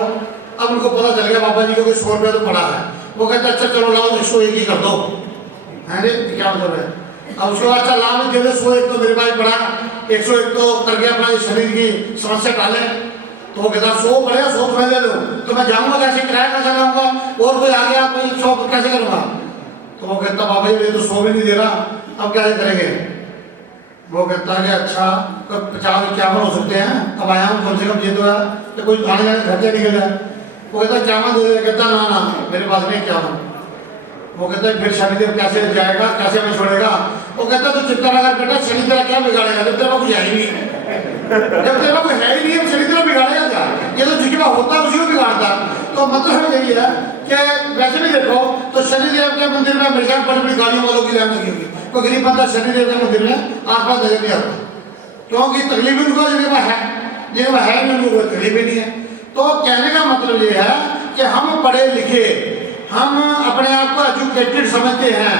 अब उनको पता चल गया पापा जी को कि 100 रुपये तो पड़ा है। वो कहते अच्छा चलो लाओ 101 ही कर दो, है रे क्या मतलब है। अब उसके बाद अच्छा लाओ दे दे 101 तो मेरे पास पड़ा, 101 तो करके अपना शरीर की समस्या टाले। तो वो कहता 100 पड़ेगा 100 तो मैं दे दूँ, तो मैं जाऊँगा कैसे, किराया कैसे जाऊँगा, और कोई आ गया कोई 100 कैसे करूँगा। तो वो कहता बाबा जी तो 100 भी नहीं दे रहा, अब क्या करेंगे। वो कहता है कि अच्छा 50-51 हो सकते हैं, अब आया हूँ कम से कम ये तो है कि कोई आने जाने खर्चा निकल जाए। वो कहता 51 दे दे। कहता ना मेरे पास नहीं 51। वो कहता है फिर शनिदेव कैसे जाएगा, कैसे हमें छोड़ेगा। वो कहता तो चिंता लगा बेटा, शनि तेरा क्या बिगाड़ेगा जब तेरे पास कुछ है ही नहीं, जब तेरे पास कुछ है ही नहीं है शनि तेरा बिगाड़ेगा क्या। ये तो जिसके पास होता है उसी को बिगाड़ता। तो मतलब यही है कि वैसे भी देखो तो शनिदेव के मंदिर में हमेशा बड़ी बड़ी गाड़ियों वालों की लाइन लगी हुई, तो गरीब बंदा शनिदेव के मंदिर में आसपास नजर नहीं आता, क्योंकि तकलीफ उनको जिनके पास है नहीं उनको कोई तकलीफ ही नहीं है। तो कहने का मतलब ये है कि हम पढ़े लिखे, हम अपने आप को एजुकेटेड समझते हैं।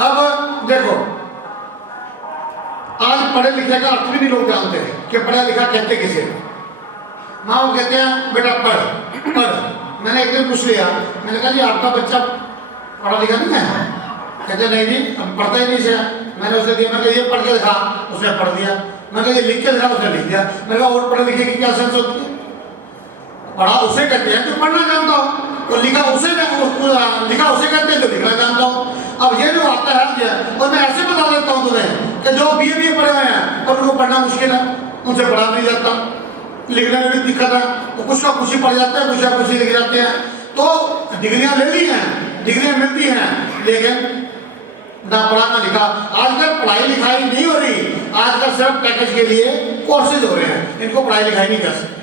अब देखो आज पढ़े लिखे का अर्थ भी नहीं लोग जानते हैं कि पढ़ा लिखा कहते किसे। माँ वो कहते हैं बेटा पढ़। मैंने एक दिन पूछ लिया, मैंने कहा जी आपका बच्चा पढ़ा लिखा नहीं है। कहते नहीं जी अब पढ़ता ही नहीं से। मैंने उसे दिया, मैंने ये पढ़ के दिखा, उसने पढ़ दिया। मैंने ये लिख के दिखा, उसने लिख दिया। मैंने कहा और पढ़े लिखे की क्या सेंस होती है। पढ़ा उसे कहते हैं जो पढ़ना जानता हो, और लिखा उसे कहते हैं जो लिखना जानता हो। अब ये जो आता है और मैं ऐसे बता देता हूँ तुम्हें कि जो बीए पढ़े हुए हैं और उनको पढ़ना मुश्किल है, उनसे पढ़ा नहीं जाता, लिखने में भी दिक्कत है, तो कुछ का कुछ ही पढ़ जाते हैं, कुछ का कुछ ही लिख जाते हैं। तो डिग्रियां ले ली हैं, डिग्रियां मिलती हैं, लेकिन ना पढ़ा ना लिखा। आजकल पढ़ाई लिखाई नहीं हो रही, आजकल सिर्फ पैकेज के लिए कोर्सेज हो रहे हैं, इनको पढ़ाई लिखाई नहीं कर सकते।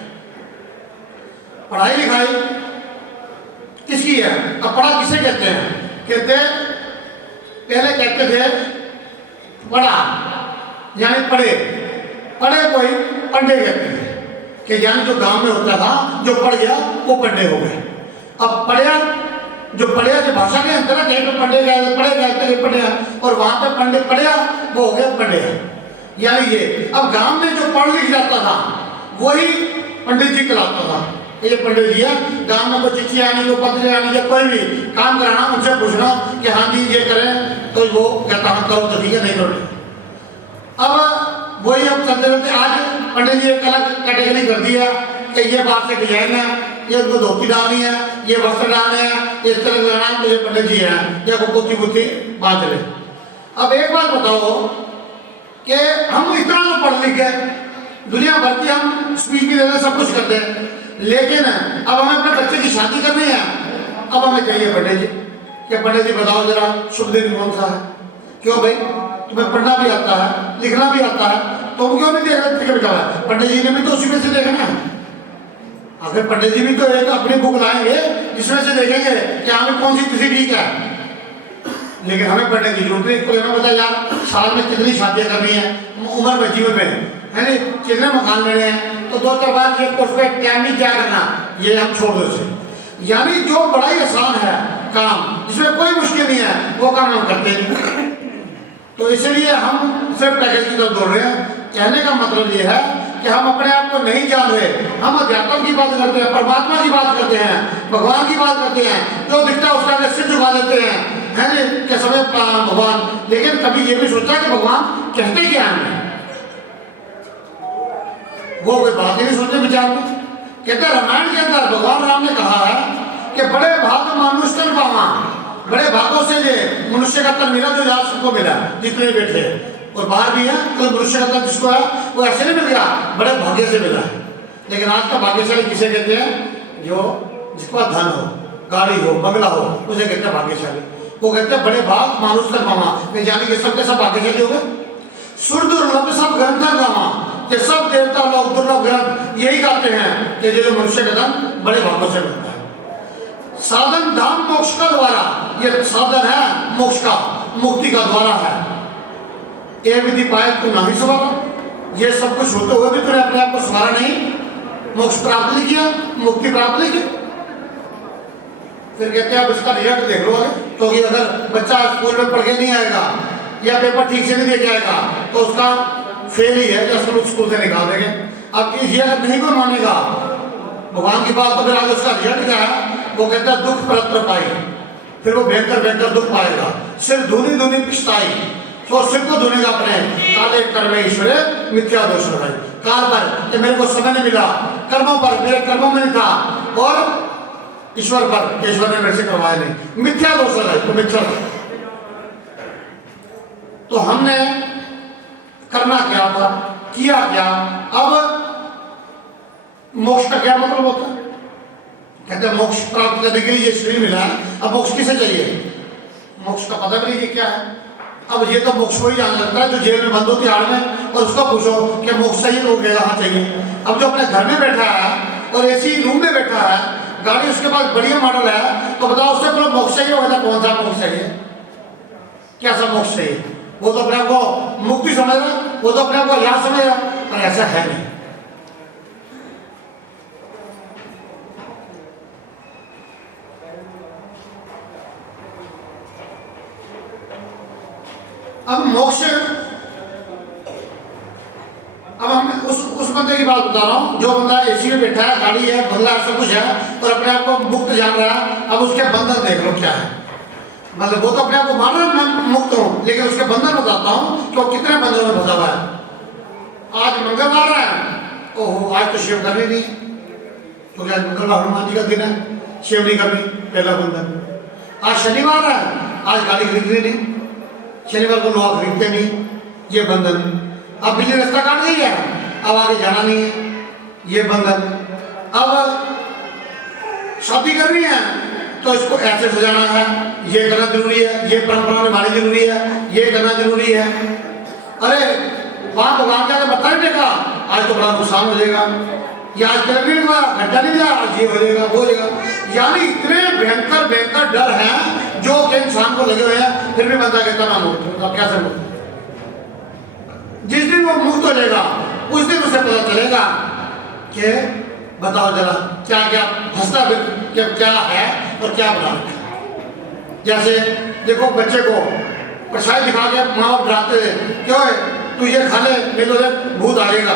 पढ़ाई लिखाई किसकी है, अब पढ़ा किसे कहते हैं। कहते पहले कहते थे पढ़ा यानी पढ़े कोई पंडे कहते थे कि यानी जो गांव में होता था जो पढ़ गया वो पंडे हो गए। अब पढ़िया जो भाषा के अंदर कहीं पे पंडे गए पढ़े और वहां पे पंडित पढ़िया वो हो गया पंडे। यानी ये अब गांव में जो पढ़ लिख जाता था वही पंडित जी कहलाता था। ये पंडित जी है, गांव में कोई चिट्ठी आनी, कोई पत्र आनी या कोई भी काम कराना, उनसे पूछना कि हाँ जी ये करें, तो वो कहता हाँ करो तो ठीक है, नहीं करो। अब वही अब चलते रहते। आज पंडित जी एक अलग कैटेगरी कर दिया कि ये बात से डिजाइन है, ये उनको धोती डालनी है, ये वस्त्र डालने हैं, इस तरह लगाना है, तो ये पंडित जी हैं, या को पोती बांध ले। अब एक बात बताओ कि हम इतना तो पढ़ लिख गए, दुनिया भर की हम स्पीच भी देते, सब कुछ करते हैं, लेकिन अब हमें अपने बच्चे की शादी करनी है। अब हमें चाहिए पंडित जी कि पंडित जी बताओ जरा शुभ दिन कौन सा है। क्यों भाई तुम्हें पढ़ना भी आता है, लिखना भी आता है, तो हम क्यों नहीं देख रहे बेटा। पंडित जी ने भी तो उसी में से देखना है। अगर पंडित जी भी तो एक अपनी बुक लाएंगे जिसमें से देखेंगे कि हमें कौन सी तिथि ठीक है, लेकिन हमें पढ़ने की जरूरत नहीं। कोई हमें बता यार साल में कितनी शादियां करनी है, उम्र में जीवन में है नहीं, कितने मकान लेने हैं, तो 2-4 बार क्या नहीं क्या करना, ये हम छोड़ दो इसे। यानी जो बड़ा ही आसान है काम, जिसमें कोई मुश्किल नहीं है, वो काम हम करते नहीं। तो इसलिए हम सिर्फ पैकेज की तरफ दौड़ रहे हैं। कहने का मतलब ये है कि हम अपने आप को नहीं जान रहे, हम अध्यात्म की बात करते हैं, परमात्मा की बात करते हैं, भगवान की बात करते हैं, जो दिखता है उसका सिर झुका देते हैं, है ना, कि समय भगवान। लेकिन कभी ये भी सोचा कि भगवान कहते क्या है, वो कोई बात ही नहीं सोचे विचार में। कहते रामायण के अंदर भगवान राम ने कहा है कि बड़े भाग मनुष्य तन पावा, बड़े भागों से ये मनुष्य का तन मिला जो आज सबको मिला, जितने बैठे और बाहर भी है, कोई मनुष्य का तन जिसको है वो ऐसे नहीं मिल गया, बड़े भाग्य से मिला है। लेकिन आज का भाग्यशाली किसे कहते हैं, जो जिसके पास धन हो, गाड़ी हो, बंगला हो, उसे कहते हैं भाग्यशाली। वो कहते हैं बड़े भाग मनुष्य तन पावा, जाने के सबके सब भाग्यशाली हो गए। सुर दुर्लभ सब ग्रंथ गावा, कि सब देवता लोग दुर्लभ ग्रंथ यही कहते हैं कि जो मनुष्य का धन बड़े भागों से मिलता है। साधन धाम मोक्ष का द्वारा, ये साधन है मोक्ष का, मुक्ति का द्वारा है। ये विधि पाए तू नहीं सवारा, ये सब कुछ होते हुए भी तूने अपने आप को सवारा नहीं, मोक्ष प्राप्त नहीं किया, मुक्ति प्राप्त नहीं की। फिर कहते हैं अब इसका रिजल्ट देख लो आगे। क्योंकि अगर बच्चा स्कूल में पढ़ के नहीं आएगा या पेपर ठीक से नहीं दे के आएगा तो उसका फेल ही है, जैसे लोग स्कूल से निकाल देंगे। अब ये अगर नहीं कोई मानेगा भगवान की बात तो फिर आगे उसका रिजल्ट क्या है, वो कहता है दुख परत्र पाई, फिर वो भयंकर भयंकर दुख पाएगा। सिर धुनी धुनी पिछताई, तो सिर को धुनेगा अपने काले कर्म ईश्वर मिथ्या दोष है। काल पर कि मेरे को समय नहीं मिला, कर्मों पर मेरे कर्मों में नहीं था, और ईश्वर पर ईश्वर ने मेरे से करवाया नहीं, मिथ्या दोष है। तो मिथ्या तो हमने करना क्या था, किया क्या, अब मोक्ष का क्या मतलब होता है? कहते हैं मोक्ष प्राप्त करने के लिए ये शरीर मिला है, अब मोक्ष किसे चाहिए? मोक्ष का पता भी नहीं कि क्या है। अब ये तो मोक्ष को ही जान सकता है जो जेल में बंद होती है हाड़ में, और उसको पूछो कि मोक्ष चाहिए तो गया हाँ चाहिए। अब जो अपने घर में बैठा है और एसी रूम में बैठा है, गाड़ी उसके पास बढ़िया मॉडल है, तो बताओ उससे पूरा मोक्ष चाहिए होगा, कौन सा मोक्ष चाहिए, क्या सा मोक्ष चाहिए? वो तो अपने आप को मुक्ति समझ रहा है, वो तो अपने आप को याद समझ रहा है, पर ऐसा है नहीं। अब मोक्ष, अब हम उस बंदे की बात बता रहा हूं जो बंदा एसी में बैठा है, गाड़ी है, बंगला है, सब कुछ है, और अपने आप को मुक्त जान रहा है। अब उसके बंधन देख लो क्या है, मतलब वो तो अपने आप को मान रहा है मैं मुक्त हूं, लेकिन उसके बंधन बताता हूं कि वो कितने बंधनों में फंसा हुआ है। आज मंगलवार है, ओहो आज तो शिव करनी नहीं, क्योंकि आज मंगलवार हनुमान जी का दिन है, शिव नहीं करनी, पहला बंधन। आज शनिवार है, आज गाड़ी खरीदनी नहीं, शनिवार को लोहा खरीदते नहीं, ये बंधन। अब बिजली रास्ता काट गई है, अब आगे जाना नहीं है, ये बंधन। अब शादी करनी है तो इसको ऐसे सजाना है, ये करना जरूरी है, ये परंपरा निभानी जरूरी है, ये करना जरूरी है। अरे वहां भगवान क्या बता नहीं देखा, आज तो बड़ा नुकसान हो जाएगा, ये आज कर नहीं हुआ, घंटा नहीं दिया, आज ये हो जाएगा वो हो जाएगा। यानी इतने भयंकर भयंकर डर हैं जो कि इंसान को लगे हुए हैं, फिर भी बंदा कहता ना मुक्त, अब कैसे मुक्त? जिस दिन वो मुक्त हो जाएगा उस दिन उसे पता चलेगा कि बताओ जरा क्या क्या फंसता क्या है और क्या बना। जैसे देखो बच्चे को परछाई दिखा के माँ बाप डराते थे, क्यों है तू ये खा ले नहीं तो देख भूत आ जाएगा,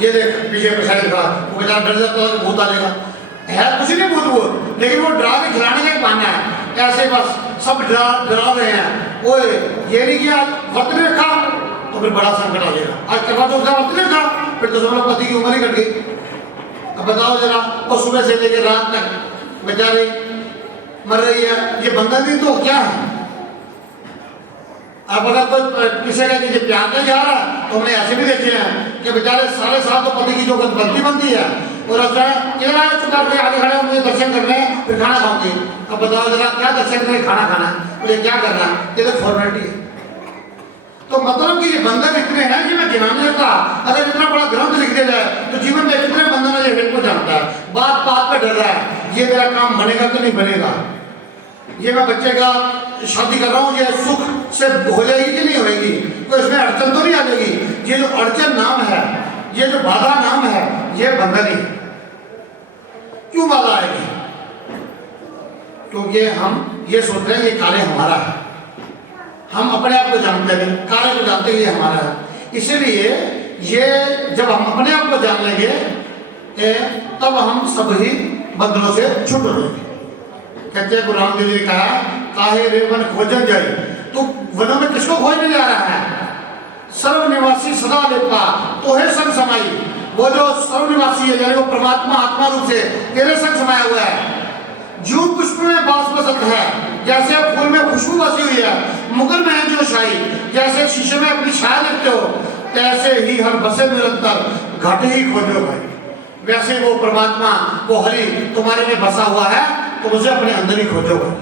ये देख पीछे परछाई दिखा, वो बेचारा डर जाता है भूत आ जाएगा। है कुछ नहीं भूत, लेकिन वो डरा के खिलाने का बहाना है, ऐसे बस सब डरा रहे हैं। वो ये नहीं किया वर्त नहीं रखा तो फिर बड़ा संकट आ जाएगा, आज करवा तो उसका वर्त नहीं रखा फिर तो तुम्हारा पति की उम्र ही कट गई। अब बताओ जरा, और सुबह से लेकर रात तक बेचारी मर रही है, ये बंधन भी तो क्या है? अब अगर कोई किसी का कि प्यार नहीं जा रहा तो हमने ऐसे भी देखे हैं कि बेचारे सारे साल तो पति की जो बनती बनती है और चुका के आगे खड़े मुझे दर्शन करने फिर खाना खाऊंगी। अब बताओ जरा क्या दर्शन करने खाना खाना मुझे क्या करना, ये तो फॉर्मेलिटी है। तो मतलब कि ये बंधन इतने हैं कि मैं गिना नहीं सकता। अगर इतना बड़ा ग्रंथ लिख दिया जाए तो जीवन में कितने बंधन है ये को जानता है, बात बात पर डर रहा है ये मेरा काम बनेगा कि नहीं बनेगा, ये मैं बच्चे का शादी कर रहा हूँ ये सुख से हो जाएगी कि नहीं होगी, तो इसमें अड़चन तो नहीं आ जाएगी। ये जो अड़चन नाम है, ये जो बाधा नाम है, ये बंधन ही। क्यों बाधा आएगी? क्योंकि हम ये सोच रहे हैं ये कार्य हमारा है, हम अपने आप को जानते हैं, कार्य को जानते हैं ये हमारा है। इसीलिए ये जब हम अपने आप को जान लेंगे तब हम सभी बंधनों से छूट जाएंगे। कहते हैं गुरु रामदेव जी ने कहा काहे रे वन खोजन जाए, तो वनों में किसको खोजने जा रहा है? सर्वनिवासी सदा लेपा तो है संग समाई, वो जो सर्वनिवासी है यानी वो परमात्मा आत्मा रूप से तेरे संग समाया हुआ है। जूं पुष्प में बास बसत है, जैसे फूल में खुशबू बसी हुई है, मुगल में है जो शाही, जैसे शीशे में अपनी छाया देखते हो तैसे ही हर बसे निरंतर घाटे ही खोजो भाई। वैसे वो परमात्मा वो हरि तुम्हारे में बसा हुआ है तो उसे अपने अंदर ही खोजो भाई।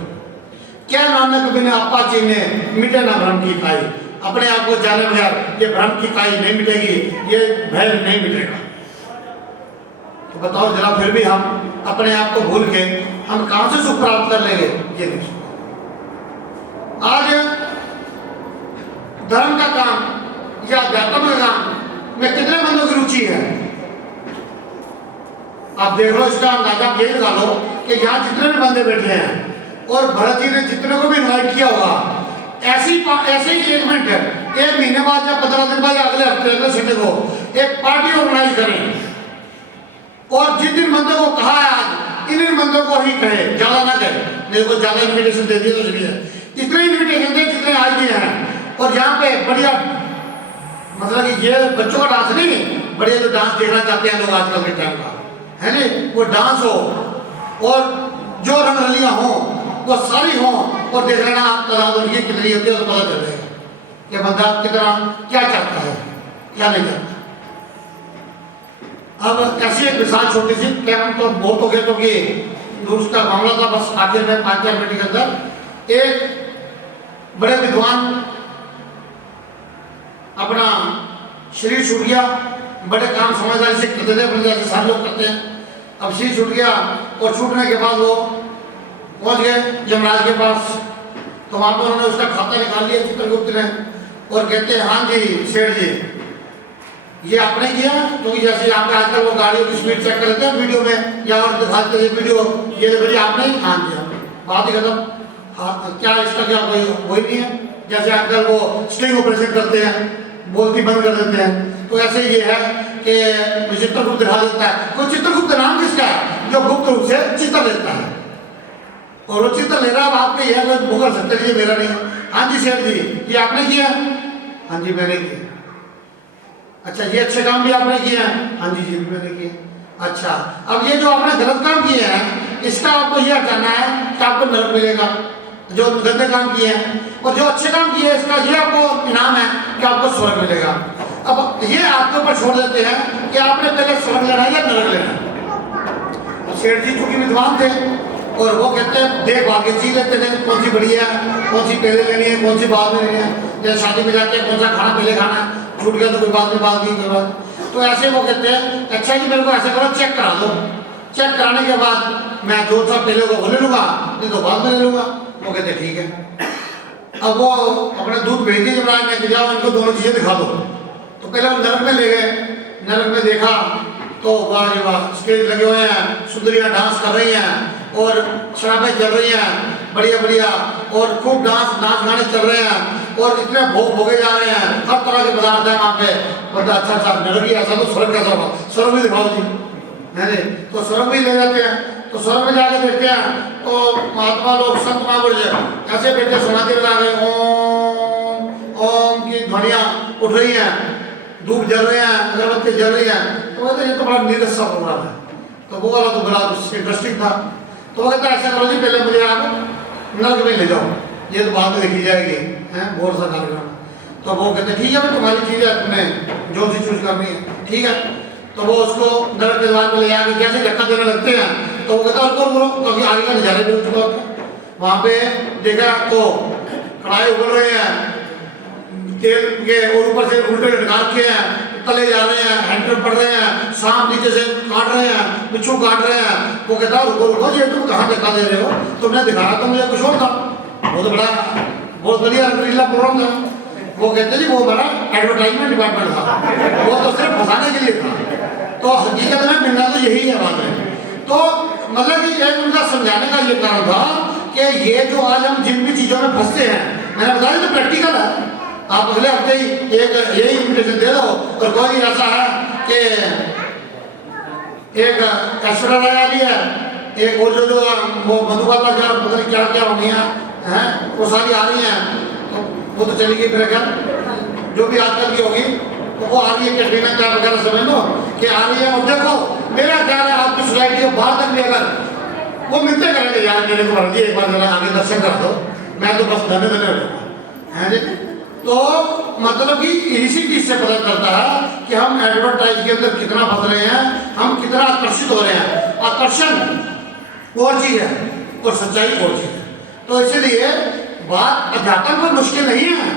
क्या नानक बिना आपा चीने मिटे ना भ्रम की काई, अपने आप को जाने बगैर ये भ्रम की काई नहीं मिटेगी, ये भय नहीं मिटेगा। तो बताओ जरा फिर भी हम अपने आप को भूल के हम कहां से सुख प्राप्त कर लेंगे? ये नहीं। आज धर्म का काम या अध्यात्म का काम में कितने बंदों की रुचि है? आप देख लो, इसका अंदाजा ये लगा लो कि यहाँ जितने भी बंदे बैठे हैं और भरत जी ने जितने को भी इन्वाइट किया होगा, ऐसे ही 1 मिनट 1 महीने बाद या 15 दिन बाद या अगले हफ्ते अगले संडे को एक पार्टी ऑर्गेनाइज करें और जिन जिन बंदों को कहा है आज इन बंदों को ही कहे, ज्यादा ना कहे। मेरे को ज्यादा इन्विटेशन दे दिए तो चलिए, इतने इन्विटेशन दे जितने आज भी हैं। और यहाँ पे बढ़िया मतलब कि ये बच्चों का डांस नहीं, बढ़िया जो डांस देखना चाहते हैं लोग आजकल के टाइम का है नहीं, वो डांस हो और जो रंगरलियां हो वो सारी हो, और देख लेना आप तादाद उनकी कितनी होती है तो पता चल जाएगा कि बंदा कितना क्या चाहता है क्या नहीं चाहता। अब ऐसी एक मिसाल छोटी सी, क्या हम तो बहुत हो गए क्योंकि उसका मामला था, बस आखिर में 5-4 मिनट के अंदर एक बड़े विद्वान अपना शरीर छूट गया, बड़े काम समझदारी से करते थे, अपने जैसे सारे लोग करते हैं। अब शरीर छूट गया और छूटने के बाद वो पहुंच गए यमराज के पास, तो वहां पर उन्होंने उसका खाता निकाल लिया चित्रगुप्त ने और कहते हैं हाँ जी सेठ जी ये आपने किया, क्योंकि तो जैसे यहाँ पे आजकल वो गाड़ियों की स्पीड चेक कर लेते हैं वीडियो में या और दिखाते हैं वीडियो, ये वीडियो आपने ही हाँ किया, बात ही खत्म। हाँ क्या इसका क्या कोई वही नहीं है, जैसे आजकल वो स्टिंग ऑपरेशन करते हैं, बोलती बंद कर देते हैं, तो ऐसे ये है कि चित्रगुप्त दिखा देता है। कोई चित्रगुप्त नाम किसका है जो गुप्त रूप से चित्र लेता है, और वो चित्र ले रहा है आपके यह कोई मुकर सकते नहीं, मेरा नहीं। हाँ जी सेठ जी ये आपने किया, हाँ जी मैंने किया। अच्छा ये अच्छे काम भी आपने किए हैं, हाँ जी जी भी मैंने किए। अच्छा अब ये जो आपने गलत काम किए हैं इसका आपको ये हटाना है कि आपको नरक मिलेगा, जो गंदे काम किए हैं, और जो अच्छे काम किए हैं इसका ये आपको इनाम है कि आपको स्वर्ग मिलेगा। अब ये आपके ऊपर छोड़ देते हैं कि आपने पहले स्वर्ग लेना है या नरक लेना है। सेठ जी चूंकि विद्वान थे और वो कहते हैं देख भाग के चीज लेते थे, कौन सी बढ़िया है, कौन सी पहले लेनी है, कौन सी बाद में लेनी है, जैसे शादी में जाके कौन सा खाना पहले खाना है, छूट गया तो कोई बात नहीं, बात की कोई बात। तो ऐसे वो कहते हैं अच्छा जी मेरे को ऐसे करो चेक करा दो, चेक कराने के बाद मैं जो सा पहले को ले लूंगा नहीं तो बाद में ले लूंगा। वो कहते ठीक है। अब वो अपने दूध भेज दिए जमराज ने कि जाओ इनको दोनों चीजें दिखा दो। तो पहले वो नरक में ले गए, नरक में देखा तो वाह जी वाह स्टेज लगे हुए हैं, सुंदरियां डांस कर रही हैं और शराबें चल रही हैं बढ़िया बढ़िया, और खूब नाच गाने चल रहे हैं और इतने भोग भोगे जा रहे हैं, हर तरह के पदार्थ हैं वहाँ पे। बोलता अच्छा अच्छा नरक ही ऐसा तो स्वर्ग कैसा होगा, स्वर्ग भी दिखाओ जी है। तो स्वर्ग भी ले जाते हैं, तो स्वर्ग में जाके देखते हैं तो महात्मा लोग संत महापुरुष ऐसे बैठे सुनाते लगा रहे ओम ओम की ध्वनियां उठ रही हैं, धूप जल रहे हैं, अगरबत्ती जल रही हैं। तो कहते ये तो बड़ा नीरस सा प्रोग्राम है। तो वो वाला तो बड़ा इंटरेस्टिंग था। तो वो कहता ऐसा करो जी पहले मुझे आप नर्क में ले जाओ, ये तो बाद में देखी जाएगी है बहुत सा कार्यक्रम। तो वो कहते ठीक है तुम्हारी चीज़ है, तुम्हें जो सी चूज करनी है ठीक है। तो वो उसको नरक के द्वार में ले जाकर कैसे धक्का देने लगते हैं, तो वो कहता और बोलो क्योंकि आगे का नजारे भी चुका होता है। वहाँ पे देखा तो कढ़ाई उगल रहे हैं तेल के और ऊपर से उल्टे लटका के हैं, तले जा रहे हैं, हैंडल पड़ रहे हैं, सांप नीचे से काट रहे हैं, बिच्छू काट रहे हैं। वो कहता रुको रुको ये तुम कहाँ धक्का दे रहे हो, तुमने दिखाया तो मुझे कुछ और था, बहुत बड़ा बहुत बढ़िया रंगीला प्रोग्राम था। वो कहते जी वो हमारा एडवर्टाइजमेंट डिपार्टमेंट था, वो तो सिर्फ फंसाने के लिए था, तो हकीकत में मिलना तो यही है बाद में। तो मतलब कि एक उनका समझाने का ये कारण था कि ये जो आज हम जिन भी चीज़ों में फंसते हैं, मैंने बताया तो प्रैक्टिकल है। आप अगले हफ्ते ही एक यही इन्विटेशन दे दो और कोई ऐसा है कि एक ऐश्वर्या राय आ रही है, एक और जो वो मधुबाला क्या पता नहीं क्या क्या होनी है वो सारी आ रही हैं, तो वो तो चली गई फिर क्या जो भी आजकल की होगी तो वो आ रही है कैटरीना क्या वगैरह समझ लो कि आ रही है। और देखो मेरा ख्याल है आपकी सोसाइटी के बाहर तक भी अगर वो मिलते करेंगे यार मेरे को जी एक बार जरा आगे दर्शन कर दो, मैं तो बस धन्य धन्य है। तो मतलब कि इसी चीज से पता चलता है कि हम एडवर्टाइज के अंदर कितना फंस रहे हैं, हम कितना आकर्षित हो रहे हैं। आकर्षण और चीज है और सच्चाई और चीज है। तो इसलिए बात अध्यात्म को मुश्किल नहीं है,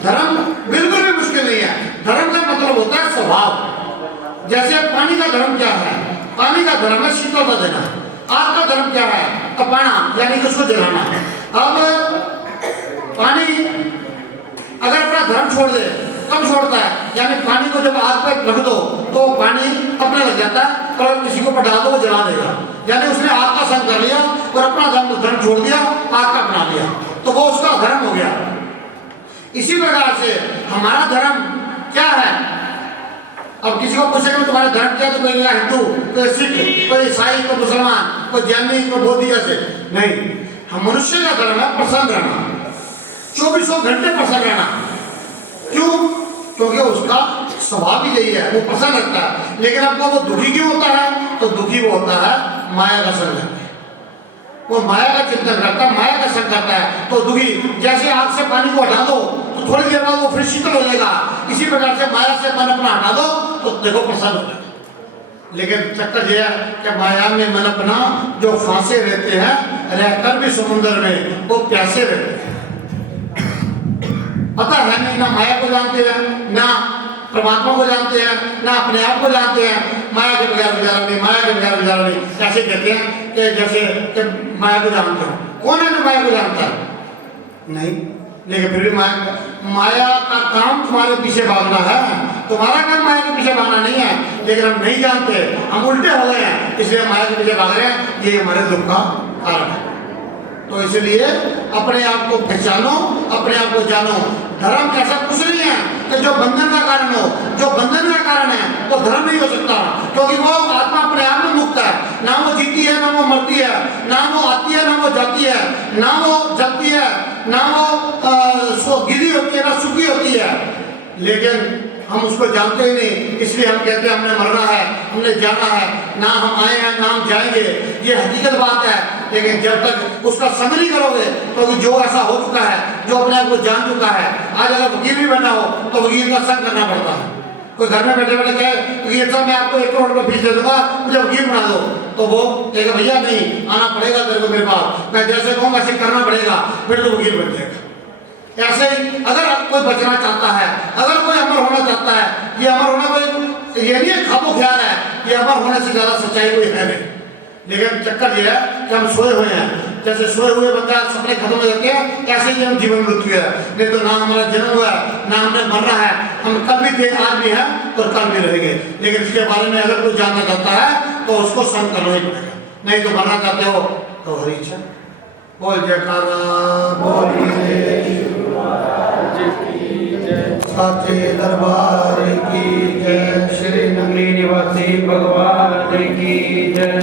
धर्म बिल्कुल भी मुश्किल नहीं है। धर्म का मतलब होता है स्वभाव। जैसे पानी का धर्म क्या है, पानी का धर्म है शीतलता देना। आग का धर्म क्या है, तपाना यानी कि उसको जलाना। अब पानी अगर अपना धर्म छोड़ दे कब छोड़ता है, यानी पानी को जब आग पर रख दो तो पानी अपने लग जाता जाता है, कल किसी को पढ़ा दो वो जला देगा, यानी उसने आग का संग कर लिया और अपना धर्म छोड़ दिया, आग का बना लिया, तो वो उसका धर्म हो गया। इसी प्रकार से हमारा धर्म क्या है? अब किसी को पूछेगा तुम्हारा धर्म क्या, तो कोई हिंदू, कोई सिख, कोई ईसाई, कोई मुसलमान, कोई जैनी, कोई बौद्ध, ऐसे नहीं। हम मनुष्य का धर्म है प्रसन्न रहना, 24 घंटे प्रसन्न रहना। क्यों? क्योंकि उसका स्वभाव ही यही है, वो प्रसन्न रहता है। लेकिन आपको वो दुखी क्यों होता है? तो दुखी वो होता है माया का संग, वो माया का चिंतन करता है, माया का संग करता है तो दुखी। जैसे आग से पानी को हटा दो तो थोड़ी देर बाद वो फिर शीतल हो जाएगा, इसी प्रकार से माया से मन अपना हटा दो तो देखो प्रसन्न हो जाएगा। लेकिन चक्कर यह है कि माया में मन अपना जो फांसे रहते हैं, रहकर भी समुद्र में वो प्यासे रहते हैं। पता है नहीं, ना माया को जानते हैं, ना परमात्मा को जानते हैं, ना अपने आप को जानते हैं। माया के बगैर गुजारा नहीं, माया के बगैर गुजारा नहीं, कैसे कहते हैं कि जैसे कि माया को जानते हो। कौन है जो माया को जानता है? नहीं। लेकिन फिर भी माया का काम तुम्हारे पीछे भागना है, तुम्हारा काम माया के पीछे भागना नहीं है। लेकिन हम नहीं जानते, हम उल्टे हो गए हैं, इसलिए माया के पीछे भाग रहे हैं। ये हमारे दुख का कारण है। तो इसलिए अपने आप को पहचानो, अपने आप को जानो। धर्म ऐसा कुछ नहीं है कि जो बंधन का कारण हो। जो बंधन का कारण है वो धर्म नहीं हो सकता, क्योंकि वो आत्मा अपने आप में मुक्त है। ना वो जीती है, ना वो मरती है, ना वो आती है, ना वो जाती है, ना वो जलती है, ना वो गिरी होती है, ना सुखी होती है। लेकिन हम उसको जानते ही नहीं, इसलिए हम कहते हैं हमने मरना है, हमने जाना है, ना हम आए हैं ना हम जाएंगे। ये हकीकत बात है। लेकिन जब तक उसका संग नहीं करोगे, तो जो ऐसा हो चुका है, जो अपने आप को जान चुका है, आज अगर वकील भी बनना हो तो वकील का संग करना पड़ता है। कोई घर में बैठे बैठे कहे वकील साहब मैं आपको 1 करोड़ रुपये फीस दे दूंगा, मुझे वकील बना दो, तो वो कहेगा भैया नहीं, आना पड़ेगा तेरे को मेरे पास, मैं जैसे कहूँ वैसे करना पड़ेगा, फिर तो वकील बन जाएगा। ऐसे ही अगर कोई बचना चाहता है, अगर कोई अमर होना चाहता है, ये अमर होना कोई ये नहीं है खामो ख्याल है, ये अमर होने से ज्यादा सच्चाई कोई है नहीं। लेकिन चक्कर ये है कि हम सोए हुए हैं, जैसे सोए हुए बंदा सपने खत्म हो जाते हैं, ऐसे ही हम जीवन मृत्यु है। नहीं तो ना हमारा जन्म हुआ है, ना हमने मरना है, हम कल भी थे, आज भी हैं और कल भी रहेंगे। लेकिन इसके बारे में अगर कोई जानना चाहता है तो उसको संग करना ही पड़ेगा, नहीं तो मरना चाहते हो तो हरी इच्छा। बोल जयकारा बोलिए साचे दरबार की जय। श्री नगरी निवासी भगवान की जय।